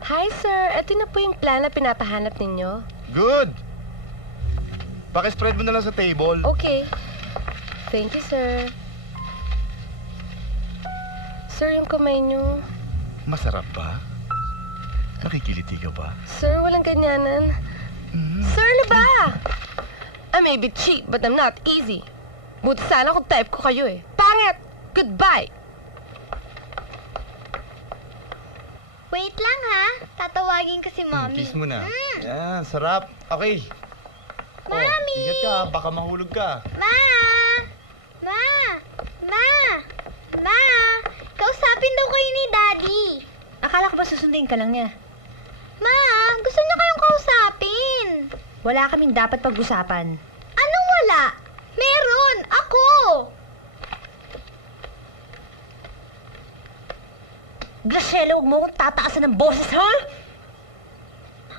Hi, sir. Ito na po yung plan na pinapahanap ninyo. Good! Paki-spread mo na lang sa table. Okay. Thank you, sir. Sir, yung kamay nyo. Masarap ba? Nakikiliti ka ba? Sir, walang ganyanan. Sir, ano ba? I may be cheap, but I'm not easy. Buti sana kung type ko kayo eh. Pangit! Goodbye! Wait lang ha. Tatawagin ko si Mommy. Kiss mo na. Yan, sarap. Okay. Mami! Ingat ka, baka mahulog ka. Ma! Ma! Ma! Ma! Kausapin daw kayo ni Daddy. Akala ko ba susundin ka lang niya? Ma! Gusto niya kayong kausapin. Wala kaming dapat pag-usapan. Anong wala? Meron! Ako! Graciela, huwag mo akong tataasan ng boses, ha?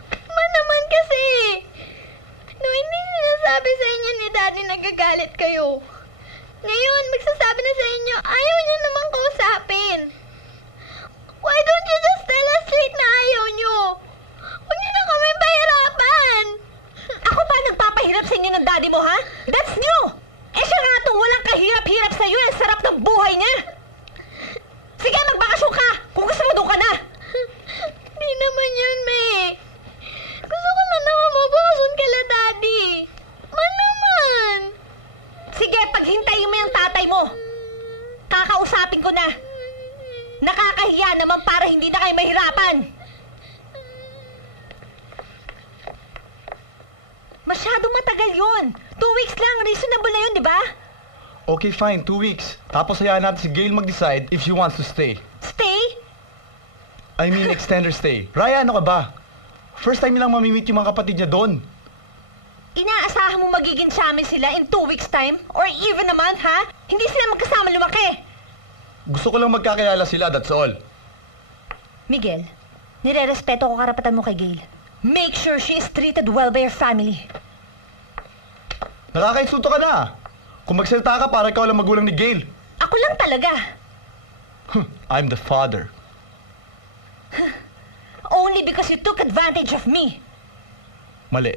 Ma naman kasi! No, hindi sinasabi sa inyo ni Daddy nagagalit kayo. Ngayon, magsasabi na sa inyo, ayaw niya namang kausapin. Why don't you just tell us straight na ayaw niyo? Huwag niyo na kami pahirapan. Ako pa nagpapahirap sa inyo ng daddy mo, ha? That's new! Eh siya nga itong walang kahirap-hirap sa'yo, ang sarap ng buhay niya! Sige, magbakasyon ka! Kung gusto mo, doon ka na! Di naman yun, May. Gusto ko na naman mabakasyon kala Daddy. Man naman. Sige, paghintayin mo yung tatay mo. Kakausapin ko na. Nakakahiya naman para hindi na kayo mahirapan. Masyadong matagal yun. 2 weeks lang, reasonable na yun, di ba? Okay, fine. 2 weeks. Tapos hayaan natin si Gail mag-decide if she wants to stay. Stay? I mean, extend her stay. Raya, ano ka ba? First time nilang mamimit yung mga kapatid niya doon. Inaasahan mo magiging sa amin sila in 2 weeks time? Or even a month, ha? Hindi sila magkasama lumaki. Gusto ko lang magkakilala sila, that's all. Miguel, nire-respeto ko karapatan mo kay Gail. Make sure she is treated well by your family. Nakakainsulto ka na. Kung magsalita ka, para ikaw lang magulang ni Gail. Ako lang talaga. I'm the father. Only because you took advantage of me. Mali.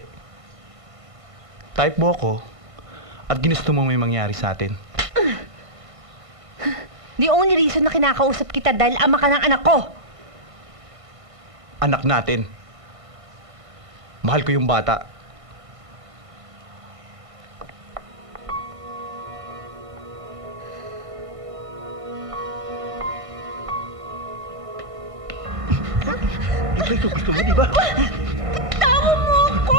Type mo ako at ginusto mo may mangyari sa atin. The only reason na kinakausap kita dahil ama ka ng anak ko. Anak natin. Mahal ko yung bata. Ito gusto mo, di ba? Tawa mo ako!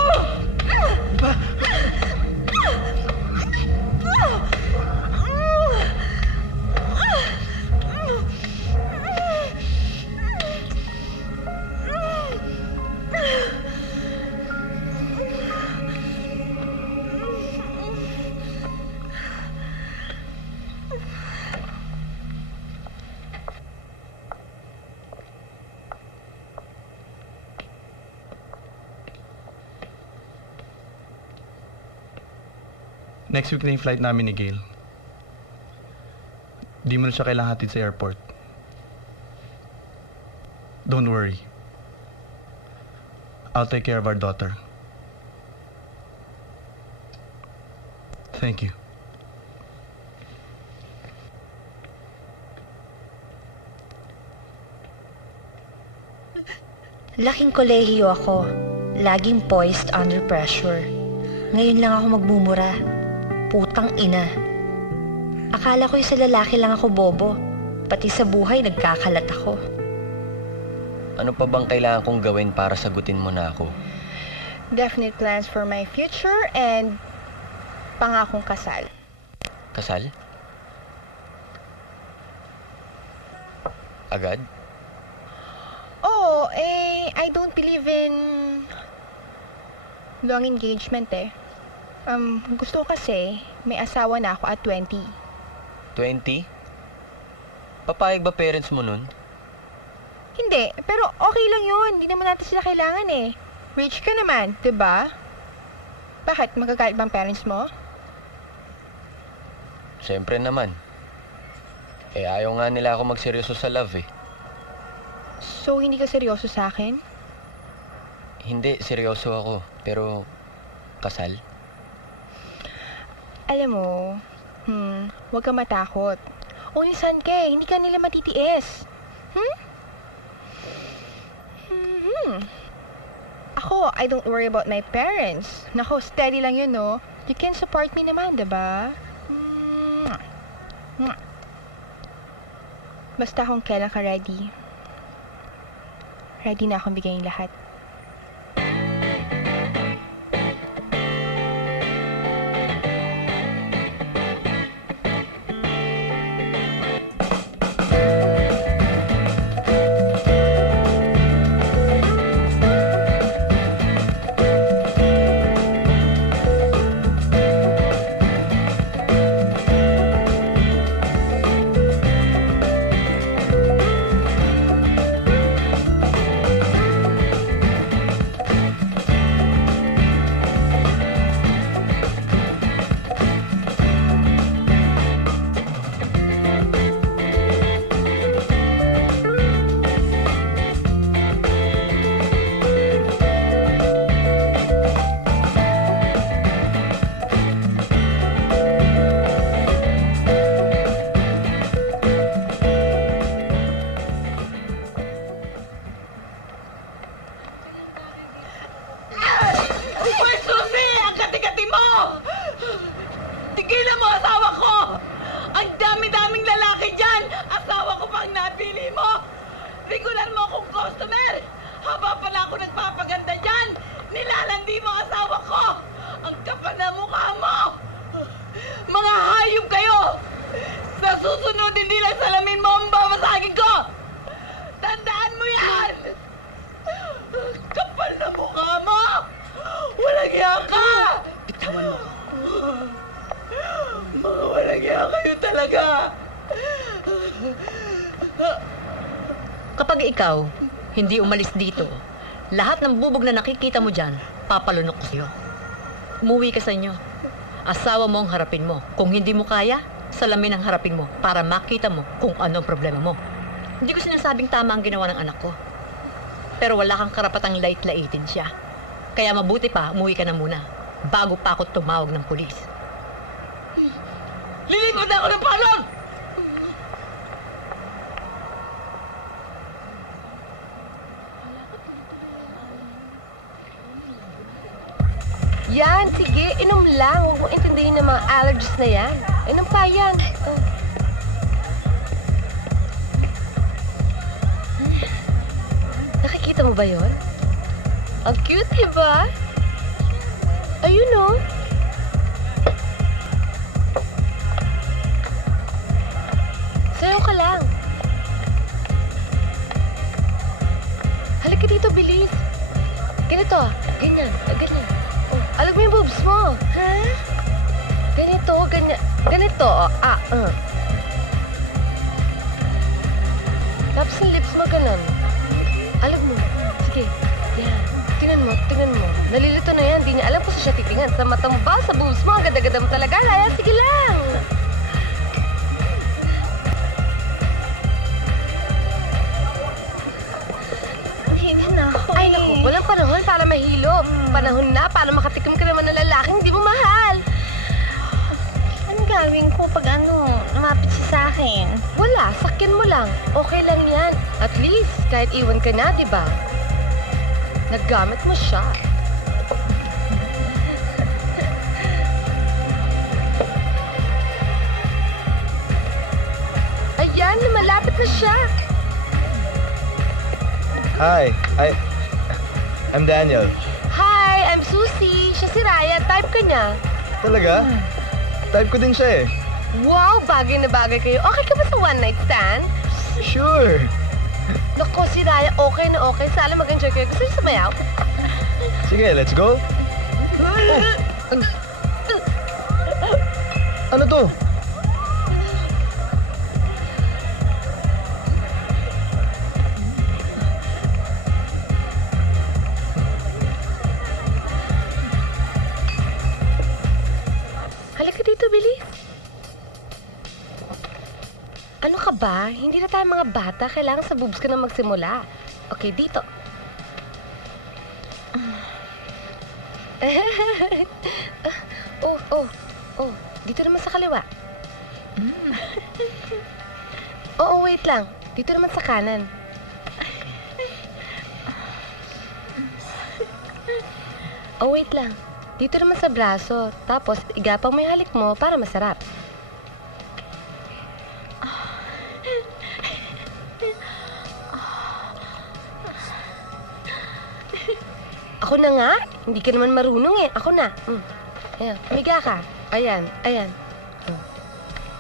Di ba? Next week na yung flight namin ni Gail. Di mo na siya kailangan hatid sa airport. Don't worry. I'll take care of our daughter. Thank you. Laking kolehiyo ako. Laging poised under pressure. Ngayon lang ako magmumura. Putang ina. Akala ko yung sa lalaki lang ako bobo. Pati sa buhay nagkakalat ako. Ano pa bang kailangan kong gawin para sagutin mo na ako? Definite plans for my future and pangakong kasal. Kasal? Agad? Oo, I don't believe in long engagement eh. Gusto ko kasi may asawa na ako at 20. 20? Papayag ba parents mo nun? Hindi, pero okay lang yun. Hindi naman natin sila kailangan eh. Rich ka naman, 'di ba? Bakit? Magagalit bang parents mo? Siyempre naman. Eh, ayaw nga nila ako magseryoso sa love eh. So, hindi ka seryoso sa akin? Hindi, seryoso ako. Pero, kasal? Alam mo, huwag ka matakot. Only son ka eh. Hindi ka nila matitiis. Ako, I don't worry about my parents. Nako, steady lang yun, no? You can support me naman, diba? Basta kung kailan ka ready, ready na akong bigayin lahat. Uy, Susie! Ang kati-kati mo! Tigilan mo asawa ko! Ang dami-daming lalaki dyan! Asawa ko pang napili mo! Regular mo akong customer! Haba pala ako nagpapaganda dyan! Nilalandi mo asawa ko! Ang kapal na mukha mo! Mga hayop kayo! Sa susunod, hindi lang salamin mo ang babasagin ko! Tandaan mo yan! Kapal na mukha mo! Walang hiya ka! Bitawan mo ako. Mga walang hiya kayo talaga! Kapag ikaw hindi umalis dito, lahat ng bubog na nakikita mo dyan, papalunok ko sa'yo. Umuwi ka sa inyo. Asawa mo ang harapin mo. Kung hindi mo kaya, salamin ang harapin mo para makita mo kung ano ang problema mo. Hindi ko sinasabing tama ang ginawa ng anak ko. Pero wala kang karapatang lait-laitin siya. Kaya mabuti pa, umuwi ka na muna bago pa ako tumawag ng pulis. Lilipat na ako ng palong! Yan, sige, inom lang. Huwag mo intindihin ng mga allergies na yan. Inom pa yan. Nakikita mo ba yon? Ang cute, diba? Ayun, oh. Sayaw ka lang. Halika dito, bilis. Ganito, ganyan, ganyan. Oh, alag mo yung boobs mo. Ha? Ganito, ganyan. Ganito, Tapos yung lips mo ganun. Alag mo. Sige. Yan. Tingnan mo, tingnan mo. Nalilito na yan. Di niya alam kung siya titingnan. Sa mata mo ba? Sa boobs mo? Ang ganda-ganda mo talaga. Laya, sige lang. Hindi na ako. Ay, naku. Walang panahon para mahilo. Panahon na para makatikim ka naman ng lalaking hindi mo mahal. Anong gawin ko pag lumapit siya sa akin? Wala. Sakyan mo lang. Okay lang yan. At least, kahit iwan ka na, di ba? Naggamit mo siya. Ayan, malapit na siya. Hi, I'm Daniel. Hi, I'm Susie. Siya si Raya. Type ka niya. Talaga? Type ko din siya eh. Wow, bagay na bagay kayo. Okay ka ba sa one night stand? Sure. Naku, si Raya, okay na okay. Sana mag-enjoy kayo. Gusto niyo sumayaw? Sige, let's go. Ano to? Halika dito, bilis. Ano ka ba? Hindi na tayo mga bata. Kailangan sa boobs ka na magsimula. Okay, dito. Oh. Dito naman sa kaliwa. Oo, wait lang. Dito naman sa kanan. Oh, wait lang. Dito naman sa braso. Tapos, igapang mo yung halik mo para masarap. Ako na nga. Hindi ka naman marunong eh. Ako na. Ayan, humiga ka. Ayan.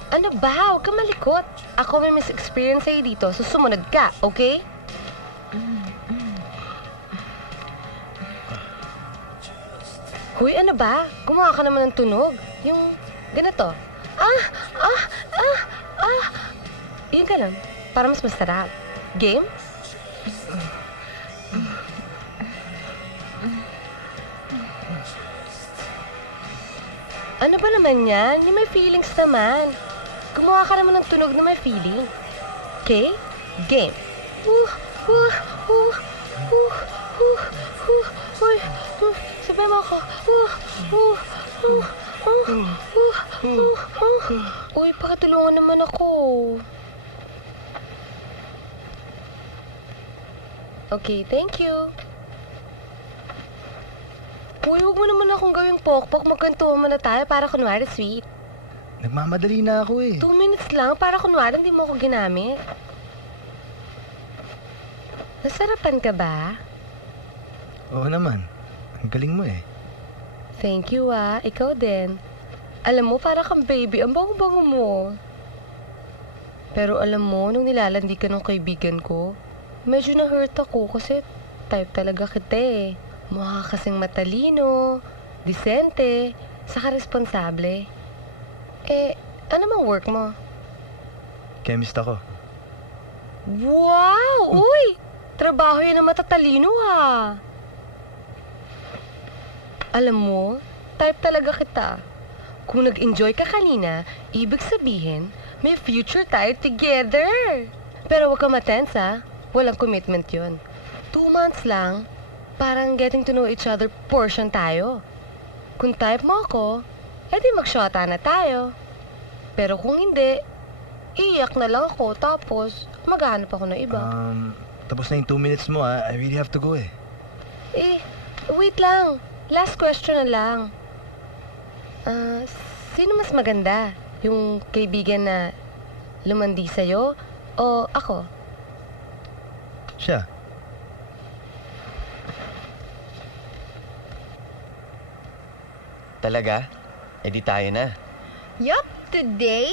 Ano ba? Huwag ka malikot. Ako may mas experience sa'yo dito, so sumunod ka, okay? Hoy, ano ba? Gumawa ka naman ng tunog. Yung ganito. Yung ganun. Para mas masarap. Game? Ano ba naman yan? Yung may feelings naman. Gumawa ka naman ng tunog na may feeling. Okay? Game. Sabi mo ako. Uy, pakatulungan naman ako. Okay, thank you. Uy, huwag mo naman akong gawing pokpok. Magkantuhan mo na tayo para kunwari sweet. Nagmamadali na ako eh. 2 minutes lang para kunwari hindi mo ako ginamit. Nasarapan ka ba? Oo naman. Ang galing mo eh. Thank you ikaw din. Alam mo, para kang baby, ang bango-bango mo. Pero alam mo, nung nilalandi ka ng kaibigan ko, medyo na-hurt ako kasi type talaga kita eh. Mukha kasing matalino, disente, saka responsable. Ano mang work mo? Chemist ako. Wow! Uy! Trabaho yan na matatalino Alam mo, type talaga kita. Kung nag-enjoy ka kanina, ibig sabihin, may future tayo together. Pero huwag ka matense Walang commitment yon. 2 months lang, parang getting to know each other portion tayo. Kung type mo ako, edi mag-shota na tayo. Pero kung hindi, iyak na lang ako tapos maghanap ako ng iba. Tapos na yung 2 minutes mo I really have to go eh. Wait lang. Last question na lang. Sino mas maganda? Yung kaibigan na lumandi sa'yo o ako? Siya. Talaga? Eh di tayo na. Yup, today,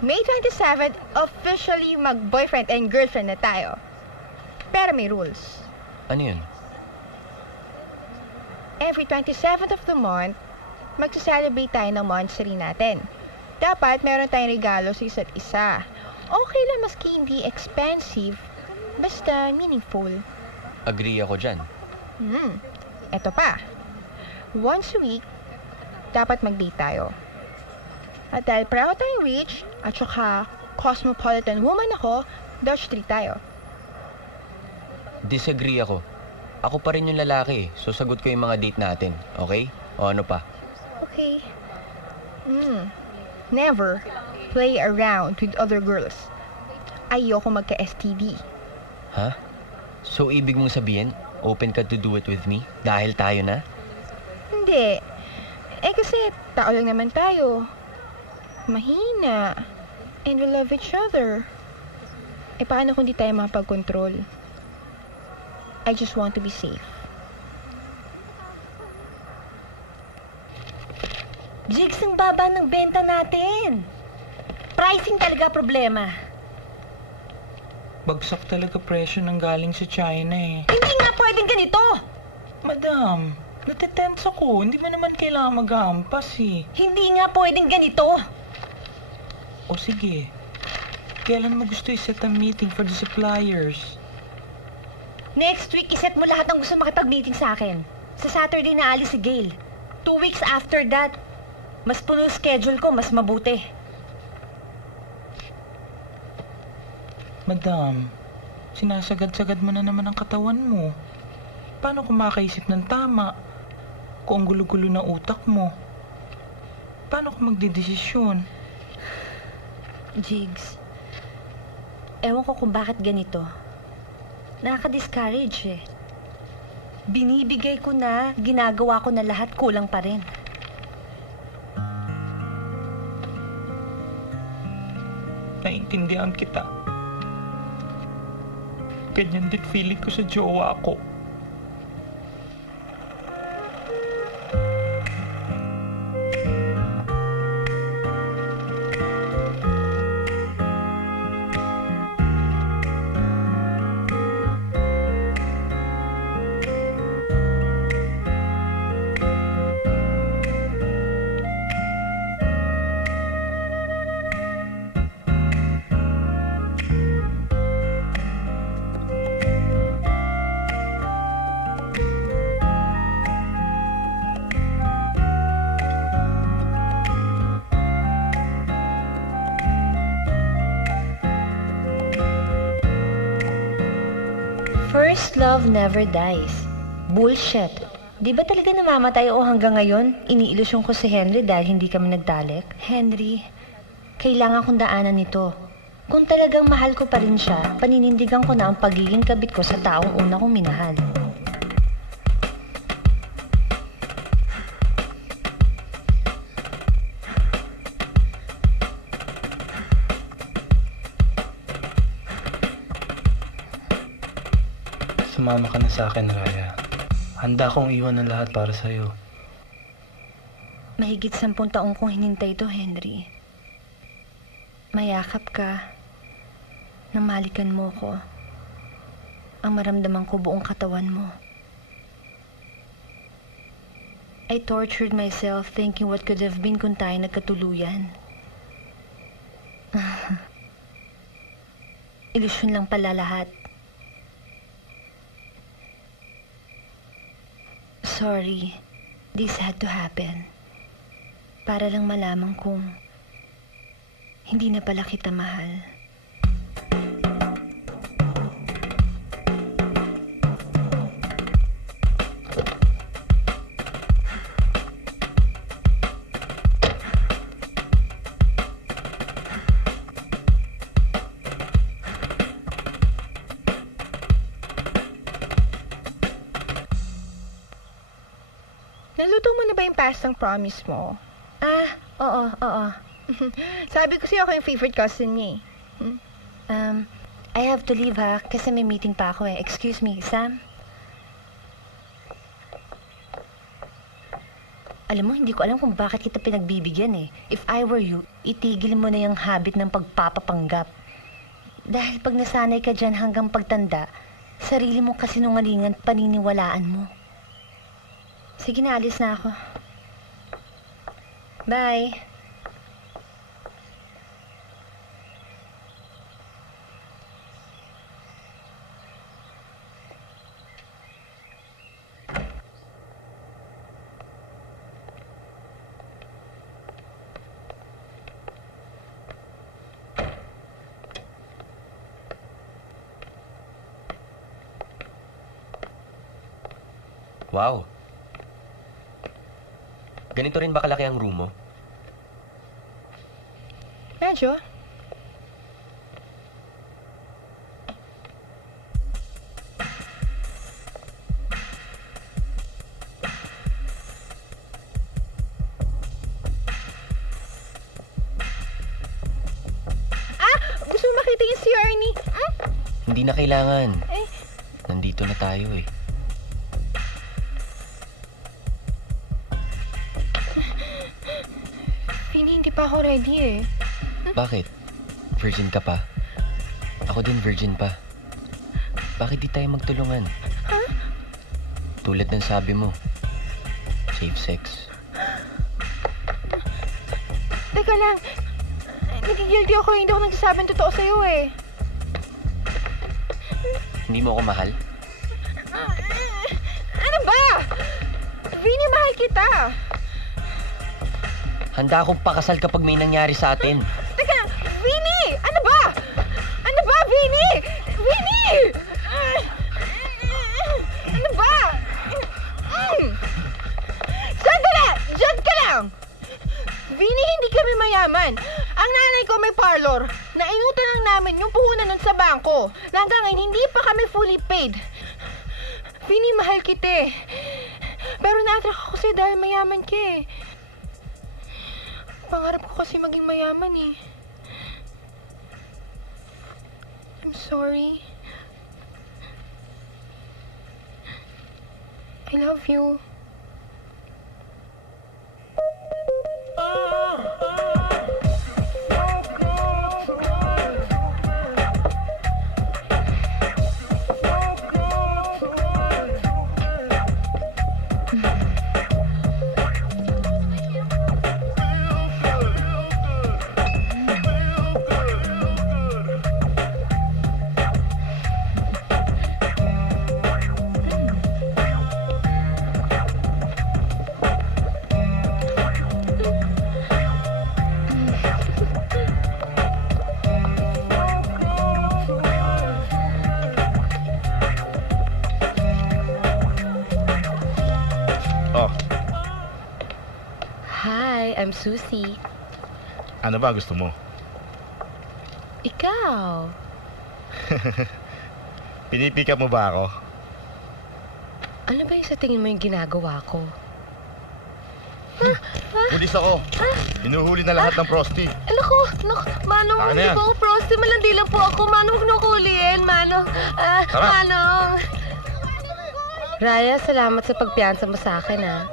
May 27, officially mag-boyfriend and girlfriend na tayo. Pero may rules. Ano yun? Every 27th of the month, magsa-celebrate tayo ng monthsary natin. Dapat meron tayong regalo sa isa't isa. Okay lang maski hindi expensive, basta meaningful. Agree ako dyan. Eto pa. Once a week, dapat mag-date tayo. At dahil proud tayong rich, at saka cosmopolitan woman ako, Dutch treat tayo. Disagree ako. Ako pa rin yung lalaki so sagot ko yung mga date natin, okay? O ano pa? Okay. Never play around with other girls. Ayoko magka-STD. Ha? So ibig mong sabihin, open ka to do it with me? Dahil tayo na? Hindi. Kasi tao lang naman tayo. Mahina. And we love each other. Paano kung di tayo makapag-control? I just want to be safe. Jigs, ang baba ng benta natin. Pricing talaga problema. Bagsak talaga presyo ng galing sa China eh. Hindi nga pwedeng ganito. Madam, natitense ako. Hindi mo naman kailangan maghampas eh. Hindi nga pwedeng ganito. O sige, kailan mo gusto i-set ang meeting for the suppliers? Next week, iset mo lahat ng gusto makipag-meeting sa akin. Sa Saturday na alis si Gail. 2 weeks after that, mas puno schedule ko, mas mabuti. Madam, sinasagad-sagad mo na naman ang katawan mo. Paano kung makaisip ng tama? Kung gulo-gulo ng utak mo? Paano kung magdidesisyon? Jigs, ewan ko kung bakit ganito. Nakaka-discourage eh. Binibigay ko na, ginagawa ko na lahat, kulang pa rin. Naiintindihan kita. Ganyan din feeling ko sa jowa ko. First love never dies. Bullshit. Di ba talaga namamatay o hanggang ngayon, iniilusyon ko si Henry dahil hindi kami nagtalik? Henry, kailangan kong daanan nito. Kung talagang mahal ko pa rin siya, paninindigan ko na ang pagiging kabit ko sa taong una kong minahal. Sumama ka na sa akin, Raya. Handa akong iwan ng lahat para sa'yo. Mahigit 10 taong kong hinintay ito, Henry. Mayakap ka. Nang malikan mo ko. Ang maramdaman ko buong katawan mo. I tortured myself thinking what could have been kung tayo nagkatuluyan. Ilusyon lang pala lahat. Sorry, this had to happen. Para lang malaman kong hindi na pala kita mahal. Naluto mo na ba yung pastang promise mo? Oo. Sabi ko sa'yo ako yung favorite cousin niya I have to leave ha, kasi may meeting pa ako eh. Excuse me, Sam? Alam mo, hindi ko alam kung bakit kita pinagbibigyan eh. If I were you, itigil mo na yung habit ng pagpapapanggap. Dahil pag nasanay ka dyan hanggang pagtanda, sarili mo kasinungalingan paniniwalaan mo. Sige na, alis na ako. Bye. Wow. Ganito rin ba kalaki ang room mo? Medyo. Gusto mo makita yung CR ni... Hindi na kailangan. Nandito na tayo eh. Hindi pa ako ready eh. Bakit? Virgin ka pa? Ako din virgin pa. Bakit di tayo magtulungan? Tulad ng sabi mo, safe sex. Teka lang. Nagigilty ako. Hindi ako nagsasabing totoo sa'yo eh. Hindi mo ako mahal? Ano ba? Vinny, mahal kita. Handa akong pakasal kapag may nangyari sa atin. Teka, Vinny! Ano ba? Ano ba, Vinny? Vinny! Ano ba? Sandali! Diyan ka lang! Vinny, hindi kami mayaman. Ang nanay ko may parlor. Nainutan lang namin yung puhunan nun sa bangko. Hanggang ngayon, hindi pa kami fully paid. Vinny, mahal kita eh. Pero na-attract ako sa'yo dahil mayaman ka eh. Pangarap ko kasi maging mayaman eh. I'm sorry. I love you. I'm Susie. Ano ba gusto mo? Ikaw. Pinipika mo ba ako? Ano ba yung sa tingin mo yung ginagawa ko? Pulis ako. Hinuhuli na lahat ng prosti. Naku, Manong, Ano hindi yan? po ako prosti. Malandi lang po ako. Manong, huwag niyo ako huliin. Manong, Manong. Raya, salamat sa pagpiyansa mo sa akin, ha.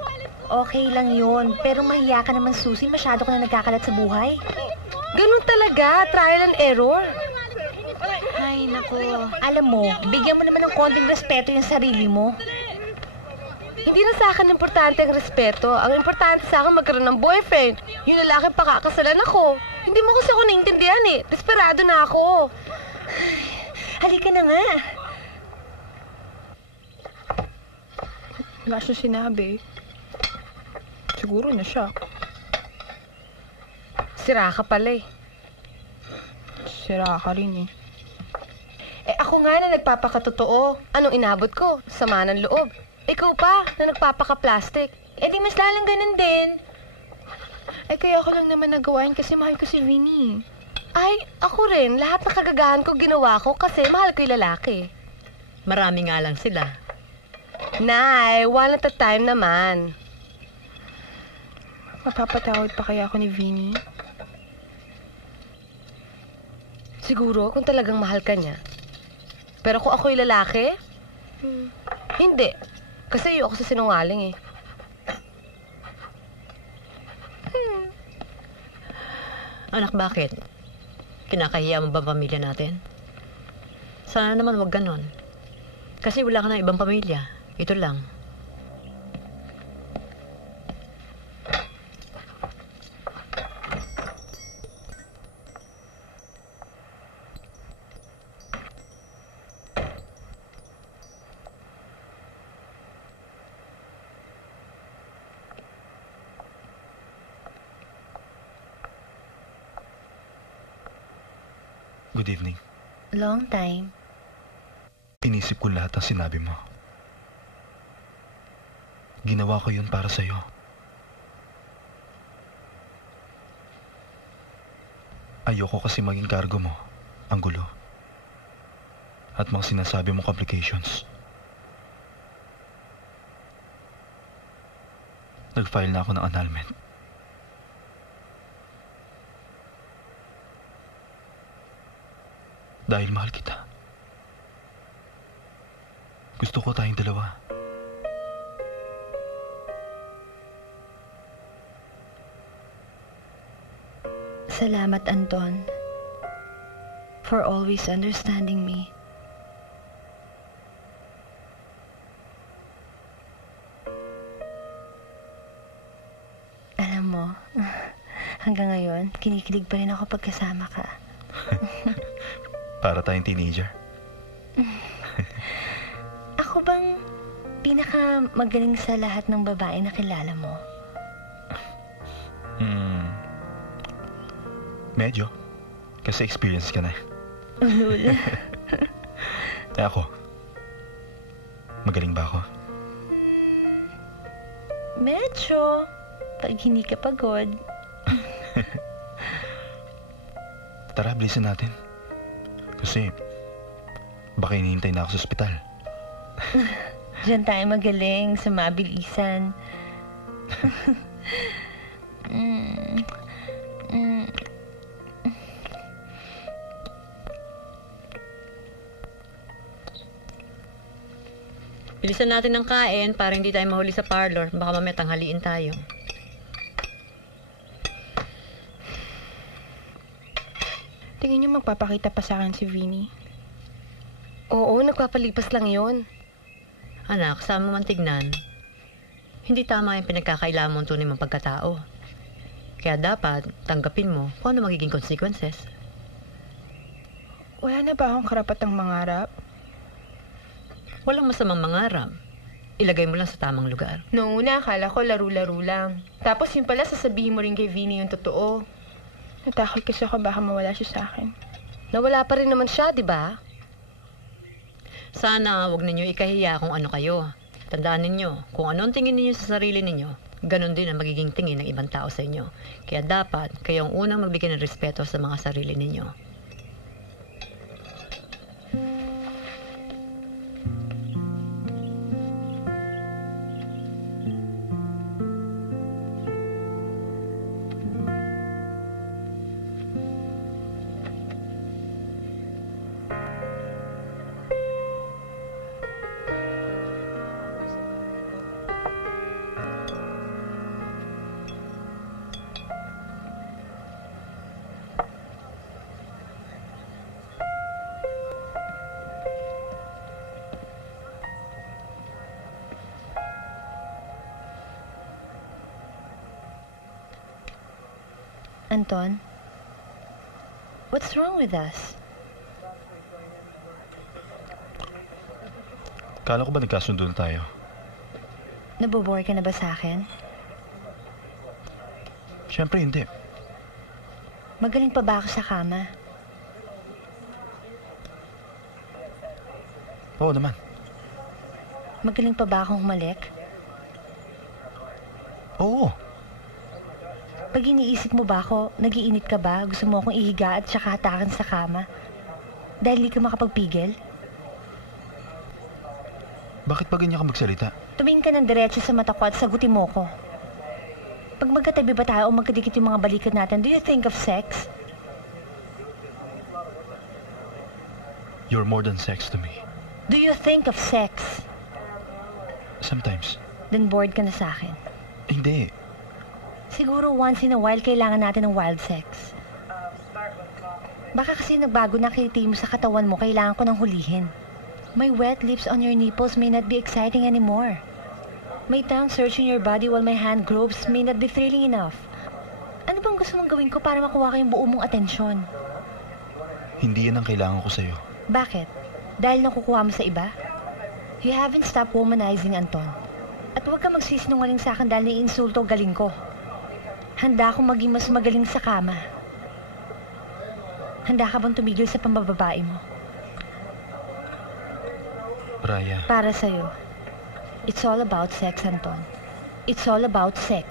Okay lang yun. Pero mahiya ka naman, Susie. Masyado ka na nagkakalat sa buhay. Ganun talaga. Trial and error. Ay, naku. Alam mo, bigyan mo naman ng konting respeto yung sarili mo. Hindi na sa akin importante ang respeto. Ang importante sa akin magkaroon ng boyfriend. Yung lalaki pakakasalan ako. Hindi mo kasi ako naiintindihan eh. Desperado na ako. Halika na nga. Wala siya sinabi. Siguro na siya. Sira ka pala eh. Sira ka rin eh. Eh ako nga na nagpapakatotoo. Anong inabot ko? Sama ng loob. Ikaw pa na nagpapaka-plastic. Eh di mas lalang ganun din. Eh kaya ako lang naman nagawain kasi mahal ko si Vinny. Ay, ako rin. Lahat ng kagagahan ko ginawa ko kasi mahal ko yung lalaki. Marami nga lang sila. Nay, one at a time naman. Mapapatawad pa kaya ako ni Vinny? Siguro kung talagang mahal ka niya. Pero kung ako yung lalaki, hindi. Kasi ayoko sa sinungaling eh. Anak, bakit? Kinakahiya mo ba ang pamilya natin? Sana naman wag ganon. Kasi wala ka na ibang pamilya. Ito lang. Good evening. Long time. Inisip ko lahat ng sinabi mo. Ginawa ko yun para sa'yo. Ayoko kasi maging kargo mo, ang gulo. At mga sinasabi mong complications. Nag-file na ako ng annulment. Dahil mahal kita. Gusto ko tayong dalawa. Salamat, Anton. For always understanding me. Alam mo, hanggang ngayon, kinikilig pa rin ako pagkasama ka. Para tayong teenager. Ako bang pinakamagaling sa lahat ng babae na kilala mo? Medyo. Kasi experience ka na. Ulul. Eh ako, magaling ba ako? Medyo. Pag hindi ka pagod. Tara, bilisan natin. Kasi, baka hinihintay na ako sa ospital. Diyan tayo magaling sa mabilisan. Bilisan natin ng kain para hindi tayo mahuli sa parlor. Baka mamaya tanghaliin tayo. Tingin niyo magpapakita pa sa akin si Vinny? Oo, nagpapalipas lang yon. Anak, saan mo man tignan, hindi tama yung pinagkakailangan mo ang tunay mong pagkatao. Kaya dapat tanggapin mo kung ano magiging consequences. Wala na ba akong karapatang mangarap? Walang masamang mangarap. Ilagay mo lang sa tamang lugar. Noong una, akala ko laro-laro lang. Tapos yun pala, sasabihin mo rin kay Vinny yung totoo. Natakot kasi ako baka mawala siya sa akin. Nawala pa rin naman siya, di ba? Sana wag ninyo ikahiya kung ano kayo. Tandaan ninyo, kung ano ang tingin ninyo sa sarili ninyo, ganon din ang magiging tingin ng ibang tao sa inyo. Kaya dapat kayo ang unang magbigay ng respeto sa mga sarili ninyo. Anton, what's wrong with us? Kala ko ba nagkasundo na tayo? Nabobore ka na ba sa akin? Siyempre hindi. Magaling pa ba ako sa kama? Oo naman. Magaling pa ba akong humalik? Oo. Pag iniisip mo ba ako, nagiinit ka ba? Gusto mo akong ihiga at saka hatakan sa kama? Dahil di ka makapagpigil? Bakit pa ganyan ka magsalita? Tumingin ka ng diretso sa mata ko at sagutin mo ko. Pag magkatabi ba tayo o magkadikit yung mga balikat natin, do you think of sex? You're more than sex to me. Do you think of sex? Sometimes. Then bored ka na sa akin. Hindi. Siguro once in a while kailangan natin ng wild sex. Baka kasi nagbago na kiliti mo sa katawan mo, kailangan ko ng hulihin. My wet lips on your nipples may not be exciting anymore. My tongue searching your body while my hand gropes may not be thrilling enough. Ano bang gusto mong gawin ko para makuha ko yung buo mong atensyon? Hindi yan ang kailangan ko sa'yo. Bakit? Dahil nakukuha mo sa iba? You haven't stopped womanizing, Anton. At huwag ka magsisinungaling sa akin dahil naiinsulto galing ko. Handa akong maging mas magaling sa kama. Handa ka bang tumigil sa pambababae mo? Raya. Para sa'yo. It's all about sex, Anton. It's all about sex.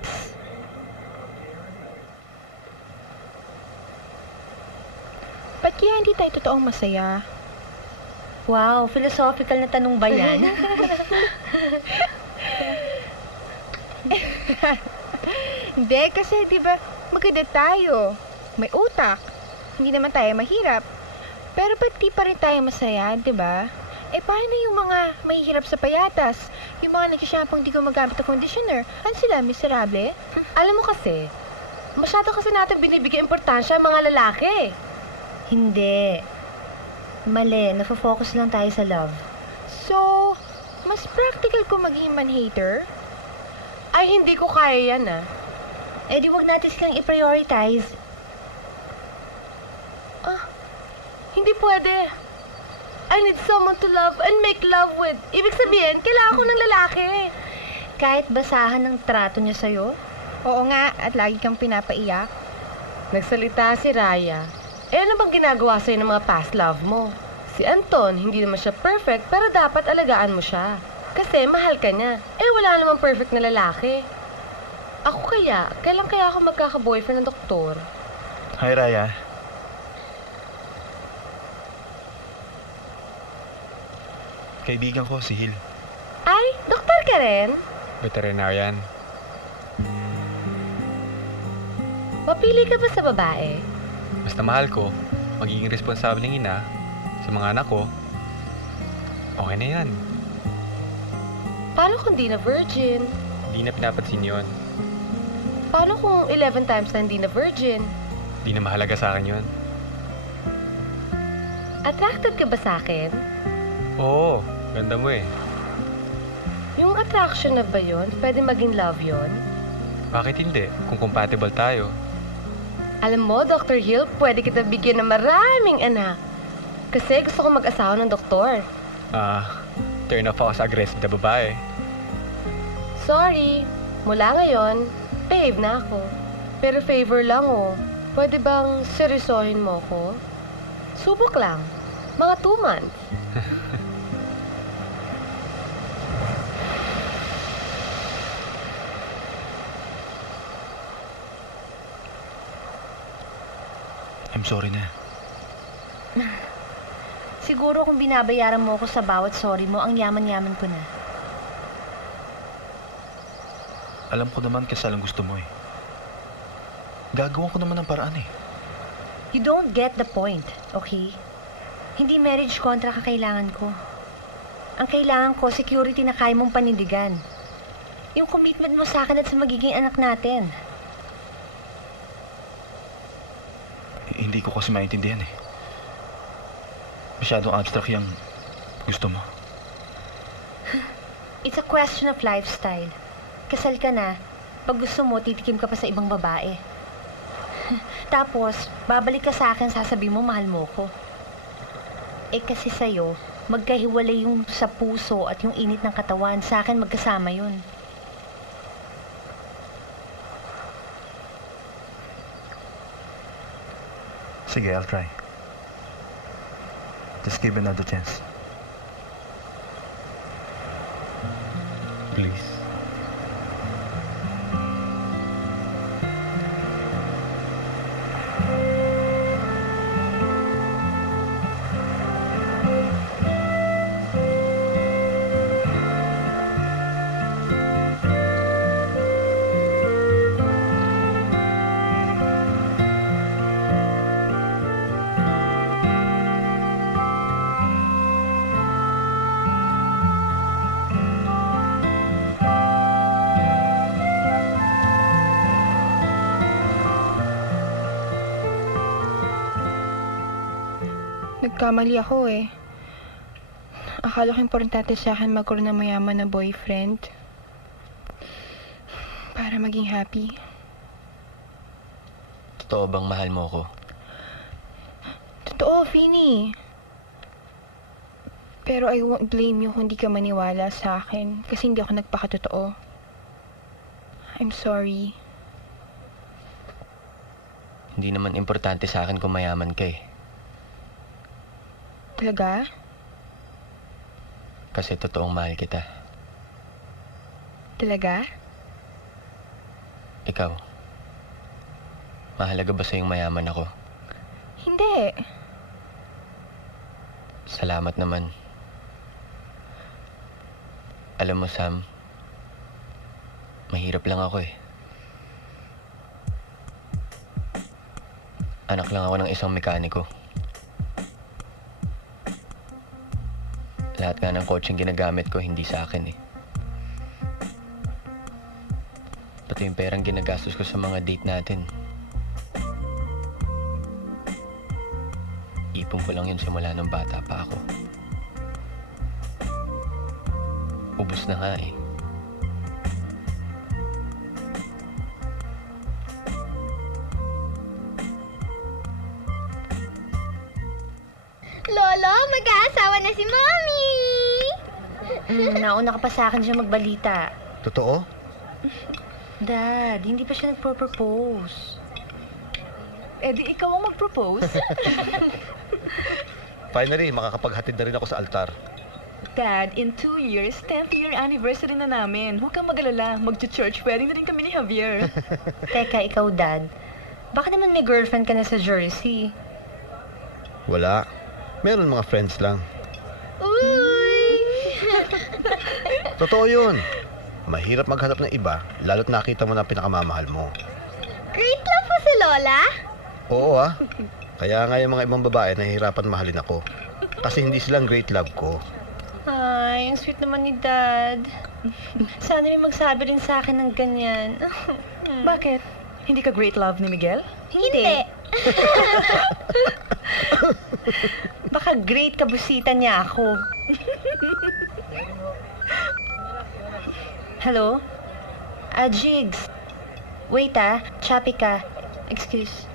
Ba't kaya hindi tayo totoong masaya? Wow, philosophical na tanong ba yan? Hindi, kasi di ba maganda tayo. May utak. Hindi naman tayo mahirap. Pero ba't di pa rin tayo masaya, di ba? Eh, paano yung mga mahihirap sa payatas? Yung mga nagsisyampong di gumagamit ng conditioner? Ano sila, miserable? Alam mo kasi, masyado kasi natin binibigay importansya ang mga lalaki. Hindi. Mali, nafo-focus lang tayo sa love. So, mas practical ko maging man-hater? Ay, hindi ko kaya yan Eh di wag natin silang i-prioritize. Hindi pwede. I need someone to love and make love with. Ibig sabihin, kailangan ko ng lalaki. Kahit basahan ng trato niya sa'yo? Oo nga, at lagi kang pinapaiyak. Nagsalita si Raya. Eh, ano bang ginagawa sa'yo ng mga past love mo? Si Anton, hindi naman siya perfect, pero dapat alagaan mo siya. Kasi mahal ka niya. Eh, wala namang perfect na lalaki. Ako kaya, kailan kaya ako magkaka-boyfriend ng doktor? Hi, Raya. Kaibigan ko, si Hil. Ay, doktor ka rin? Veterinarian. Mapili ka ba sa babae? Basta mahal ko, magiging responsableng ina sa mga anak ko, okay na yan. Paano kung di na virgin? Di na pinapansin yun. Paano kung 11 times na hindi na virgin? Di na mahalaga sa akin yun. Attracted ka ba sa akin? Oo, ganda mo eh. Yung attraction na ba yun? Pwede maging love yun? Bakit hindi? Kung compatible tayo. Alam mo, Dr. Hill, pwede kita bigyan ng maraming anak. Kasi gusto ko mag-asawa ng doktor. Turn off ako sa aggressive na babae. Sorry, mula ngayon, behave na ako. Pero favor lang Pwede bang seryosohin mo ko? Subok lang. Mga 2 months. I'm sorry na. Siguro kung binabayaran mo ako sa bawat sorry mo, ang yaman-yaman ko na. Alam ko naman kasal ang gusto mo eh. Gagawa ko naman ng paraan eh. You don't get the point, okay? Hindi marriage contract ang kailangan ko. Ang kailangan ko, security na kaya mong panindigan. Yung commitment mo sa akin at sa magiging anak natin. Hindi ko kasi maintindihan eh. Masyadong abstract yung gusto mo. It's a question of lifestyle. Kasal ka na, pag gusto mo, titikim ka pa sa ibang babae. Tapos, babalik ka sa akin, sasabihin mo, mahal mo ko. Eh kasi sa'yo, magkahiwalay yung sa puso at yung init ng katawan. Sa akin, magkasama yun. Sige, I'll try. Just give another chance. Please. Nagkamali ako eh. Akala ko importante sa akin magkaroon ng mayaman na boyfriend. Para maging happy. Totoo bang mahal mo ko? Totoo, Vinny. Pero I won't blame you kung di ka maniwala sa akin kasi hindi ako nagpakatotoo. I'm sorry. Hindi naman importante sa akin kung mayaman ka eh. Talaga? Kasi totoong mahal kita. Talaga? Ikaw, mahalaga ba sa'yong mayaman ako? Hindi. Salamat naman. Alam mo, Sam, mahirap lang ako eh. Anak lang ako ng isang mekaniko. Lahat nga ng coaching ginagamit ko, hindi sa akin eh. Pati yung perang ginagastos ko sa mga date natin. Ipon ko lang yun simula ng bata pa ako. Ubus na nga eh. Lolo, mag-aasawa na si Mommy! Nauna ka pa sa akin siya magbalita. Totoo? Dad, hindi pa siya nagpro-propose. Eh di ikaw ang mag-propose. Finally, makakapaghatid na rin ako sa altar. Dad, in 2 years, 10th year anniversary na namin. Huwag kang mag-alala. Mag-church wedding na rin kami ni Javier. Teka, ikaw, Dad. Baka naman may girlfriend ka na sa Jersey. Wala. Meron mga friends lang. Uy! Totoo yun. Mahirap maghanap ng iba, lalo't nakita mo na pinakamamahal mo. Great love po si Lola? Oo ah. Kaya nga yung mga ibang babae nahihirapan mahalin ako. Kasi hindi silang great love ko. Ay, ang sweet naman ni Dad. Sana may magsabi rin sa akin ng ganyan. Bakit? Hindi ka great love ni Miguel? Hindi. Baka great kabusita niya ako. Hello? Jigs. Wait choppy ka. Excuse.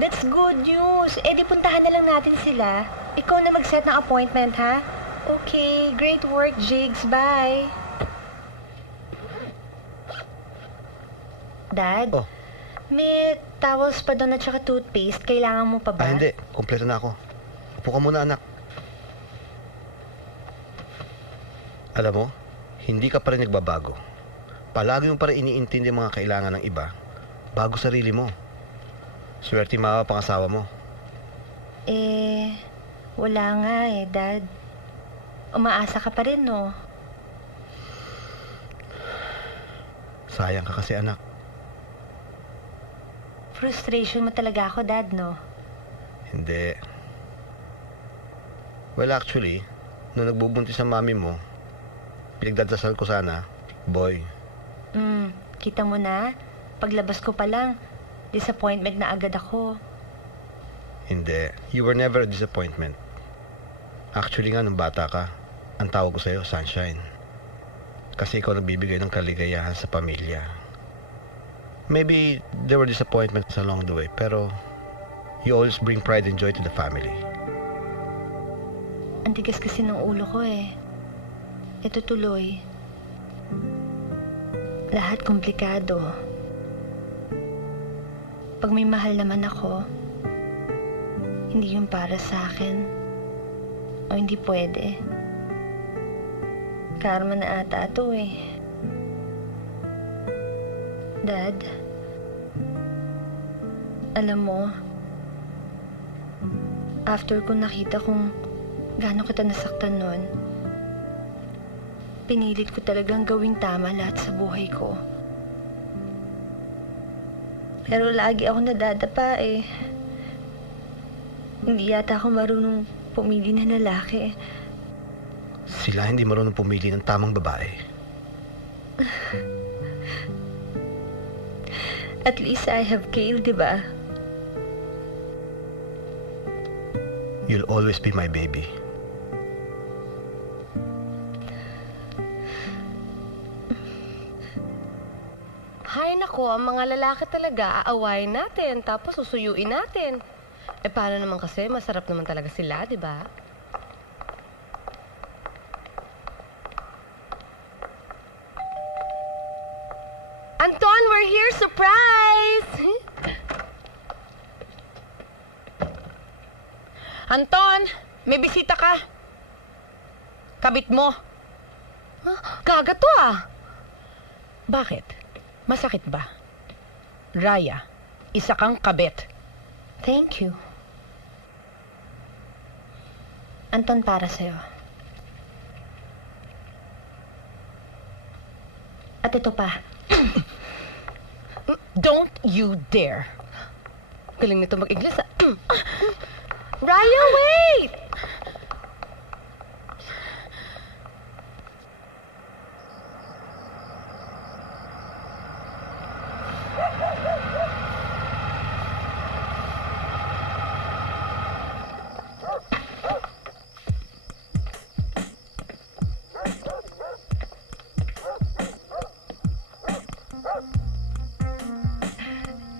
That's good news. Eh di puntahan na lang natin sila. Ikaw na mag-set ng appointment, ha? Okay, great work, Jigs. Bye. Dad? Oh. May towels pa doon at saka toothpaste. Kailangan mo pa ba? Hindi. Kompleto na ako. Upo ka muna, anak. Alam mo, hindi ka pa rin nagbabago. Palagi mo pa rin iniintindi ang mga kailangan ng iba bago sarili mo. Swerte mapapangasawa mo. Wala nga Dad. Umaasa ka pa rin, no? Sayang ka kasi, anak. Frustration mo talaga ako, Dad, no? Hindi. Well, actually, nung nagbubuntis ang mami mo, pinagdadasal ko sana, boy. Kita mo na, paglabas ko pa lang, disappointment na agad ako. Hindi. You were never a disappointment. Actually nga, nung bata ka, ang tawag ko sa'yo, Sunshine. Kasi ikaw nagbibigay ng kaligayahan sa pamilya. Maybe there were disappointments along the way, pero you always bring pride and joy to the family. Ang tigas kasi ng ulo ko Ito tuloy. Lahat komplikado. Pag may mahal naman ako, hindi yun para sa akin. O hindi pwede. Karma na ata ito Dad, alam mo, after ko nakita kung gaano kita nasaktan nun, pinilit ko talagang gawing tama lahat sa buhay ko. Pero lagi ako nadadapa Hindi yata ako marunong pumili ng lalaki. Sila hindi marunong pumili ng tamang babae. At least I have Kale, di ba? You'll always be my baby. Hay nako, ang mga lalaki talaga, aawayin natin, tapos susuyuin natin. Paano naman kasi, masarap naman talaga sila, di ba? Anton, we're here! Surprise! Anton, may bisita ka. Kabit mo. Gaga to Bakit? Masakit ba? Raya, isa kang kabit. Thank you. Anton, para sa'yo. At ito pa. Don't you dare. Galing nito mag-Ingles Raya, wait!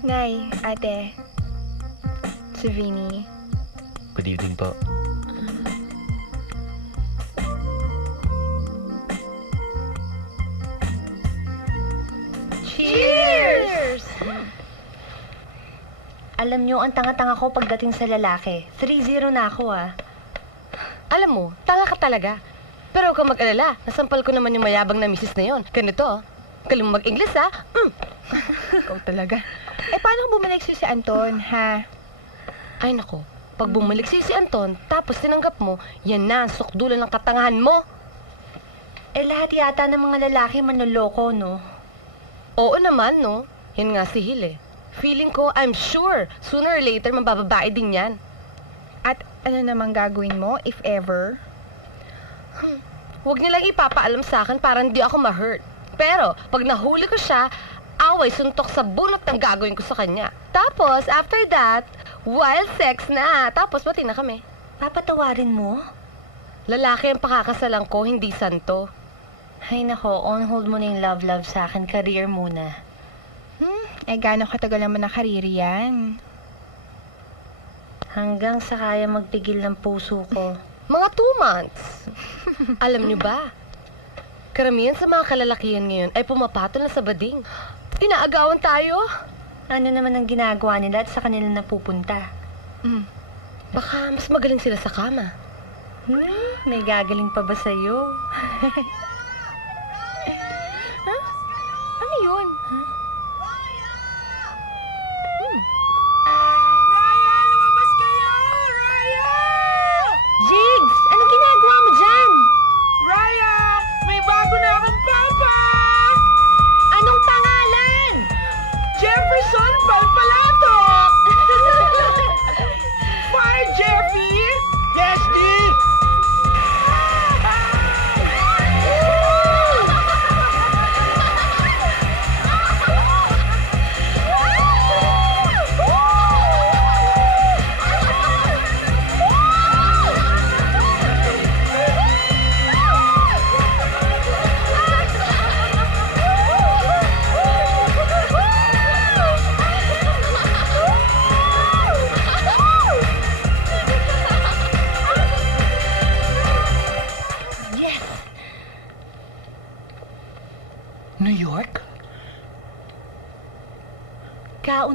Nay, ate. Si Vinny. Good evening po. Cheers! Alam nyo, ang tanga-tanga ko pagdating sa lalaki. 3-0 na ako Alam mo, tanga ka talaga. Pero huwag kang mag-alala. Nasampal ko naman yung mayabang na misis na yon. Ganito, galing mo mag-Ingles Ikaw talaga. Paano kung bumalik si Anton, ha? Ay nako, pag bumalik si Anton, tapos tinanggap mo, yan na ang sukdulan ng katangahan mo. Lahat yata ng mga lalaki manloloko, no? Oo naman, no? Yan nga si Hil Feeling ko, I'm sure, sooner or later, mabababae din yan. At ano namang gagawin mo, if ever? Huwag nilang ipapaalam sa akin para hindi ako ma-hurt. Pero, pag nahuli ko siya, away suntok sa bunot ng gagawin ko sa kanya. Tapos, after that, wild sex na. Tapos, pati na kami. Papatawarin mo? Lalaki ang pakakasalan ko, hindi santo. Ay nako, on hold mo na yung love sa akin. Career muna. Gano'ng katagal naman na karir yan? Hanggang sa kaya magpigil ng puso ko. Mga 2 months. Alam niyo ba? Karamihan sa mga kalalakihan ngayon ay pumapatol na sa bading. Inaagawan tayo. Ano naman ang ginagawa nila at sa kanila napupunta? Baka mas magaling sila sa kama. May gagaling pa ba sa'yo? Ano yun?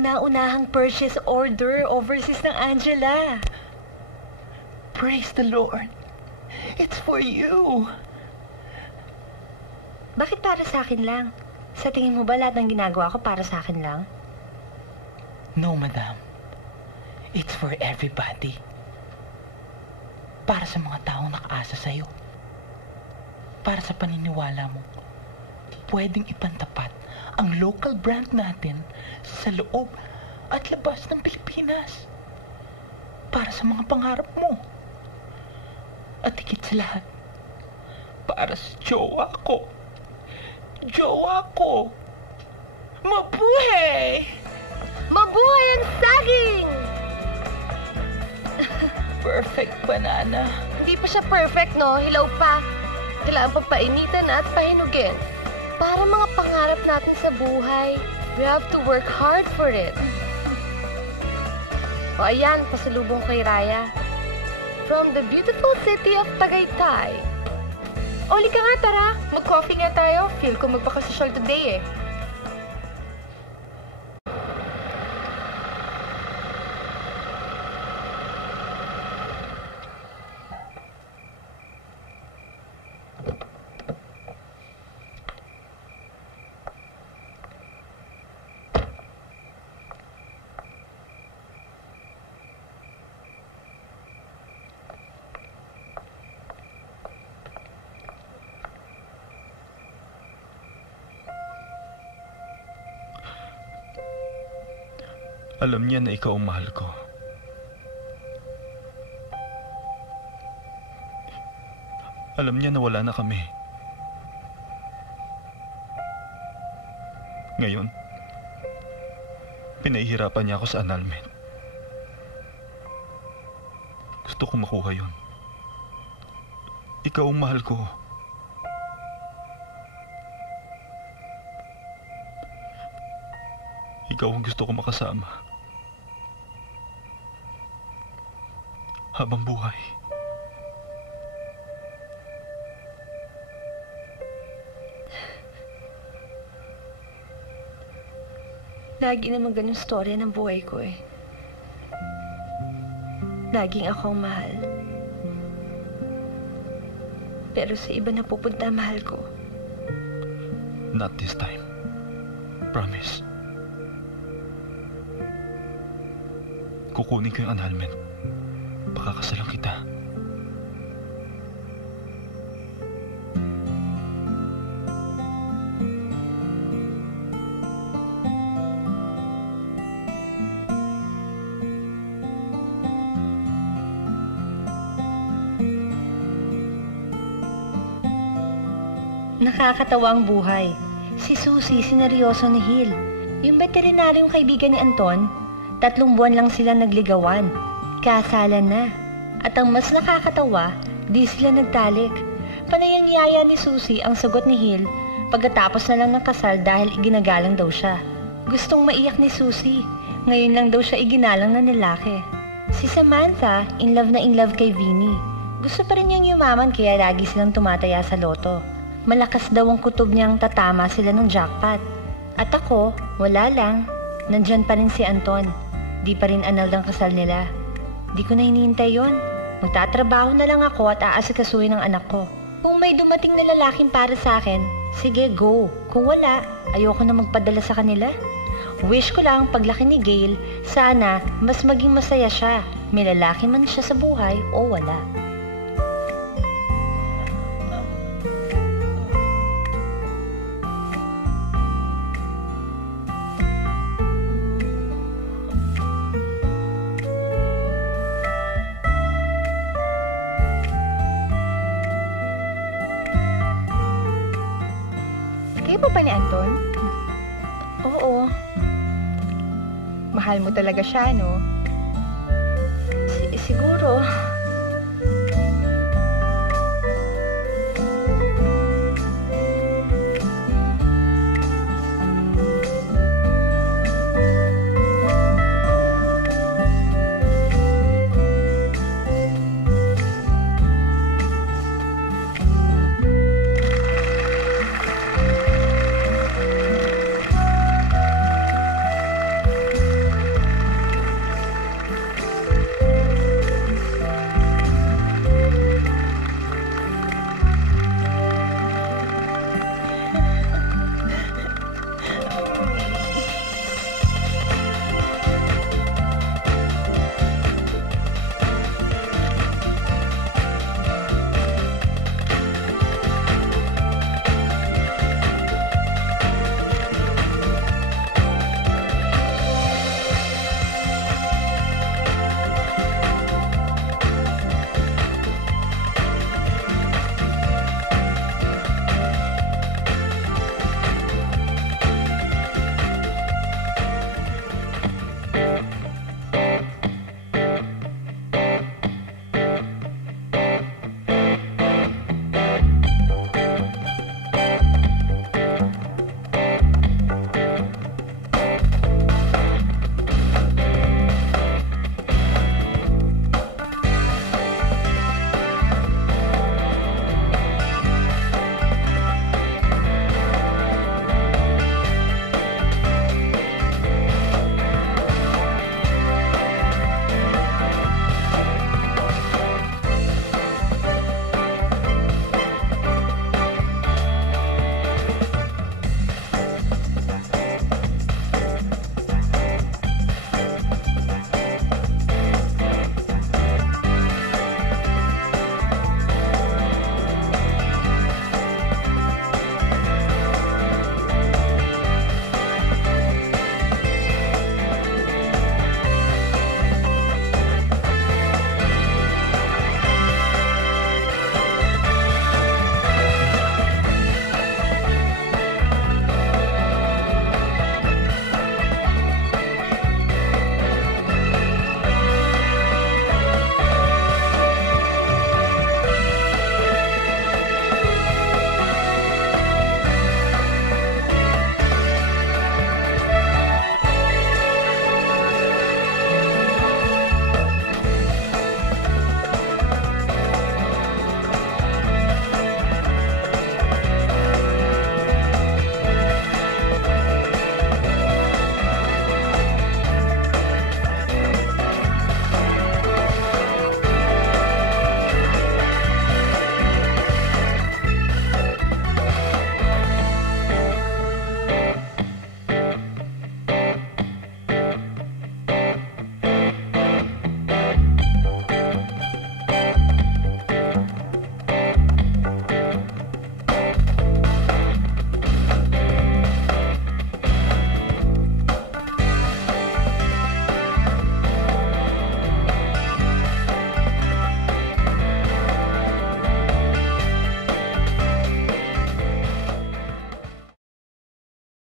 kauna-unahang purchase order overseas ng Angela. Praise the Lord. It's for you. Bakit para sa akin lang? Sa tingin mo ba lahat ng ginagawa ko para sa akin lang? No, madam. It's for everybody. Para sa mga taong nakaasa sa'yo. Para sa paniniwala mo, pwedeng ipantapat ang local brand natin sa loob at labas ng Pilipinas. Para sa mga pangarap mo. At higit sa lahat, para sa jowa ko. Jowa ko! Mabuhay! Mabuhay ang saging! Perfect banana. Hindi pa siya perfect, no? Hilaw pa. Kailangan pang painitan at pahinugin. Para mga pangarap natin sa buhay, we have to work hard for it. O ayan, pasalubong kay Raya. From the beautiful city of Tagaytay. Oli ka nga, tara. Mag-coffee nga tayo. Feel ko magpakasosyal today eh. Alam niya na ikaw ang mahal ko. Alam niya na wala na kami. Ngayon, pinahihirapan niya ako sa annulment. Gusto ko makuha yun. Ikaw ang mahal ko. Ikaw ang gusto ko makasama. Habang buhay. Lagi naman ganun storya ng buhay ko eh. Laging ako ang mahal. Pero sa iba na pupunta mahal ko. Not this time. Promise. Kukunin ko yung annulment. Pakakasalan kita. Nakakatawa ang buhay. Si Susie, sineryoso ni Hill. Yung veterinaryong kaibigan ni Anton, 3 buwan lang sila nagligawan. Kasalan na. At ang mas nakakatawa, di sila nagtalik. Panay ang yaya ni Susie ang sagot ni Hill pagkatapos na lang ng kasal dahil iginagalang daw siya. Gustong maiyak ni Susie. Ngayon lang daw siya iginalang na nilaki. Si Samantha, in love kay Vinnie. Gusto pa rin niyang yumaman kaya lagi silang tumataya sa loto. Malakas daw ang kutob niyang tatama sila ng jackpot. At ako, wala lang. Nandyan pa rin si Anton. Di pa rin anal ang kasal nila. Di ko na hinihintay yon. Magtatrabaho na lang ako at aasikasuhin ang anak ko. Kung may dumating na lalaking para sa akin, sige, go. Kung wala, ayoko na magpadala sa kanila. Wish ko lang paglaki ni Gail, sana mas maging masaya siya. May lalaki man siya sa buhay o wala. Kayo pa ni Anton? Oo. Mahal mo talaga siya, no? Siguro.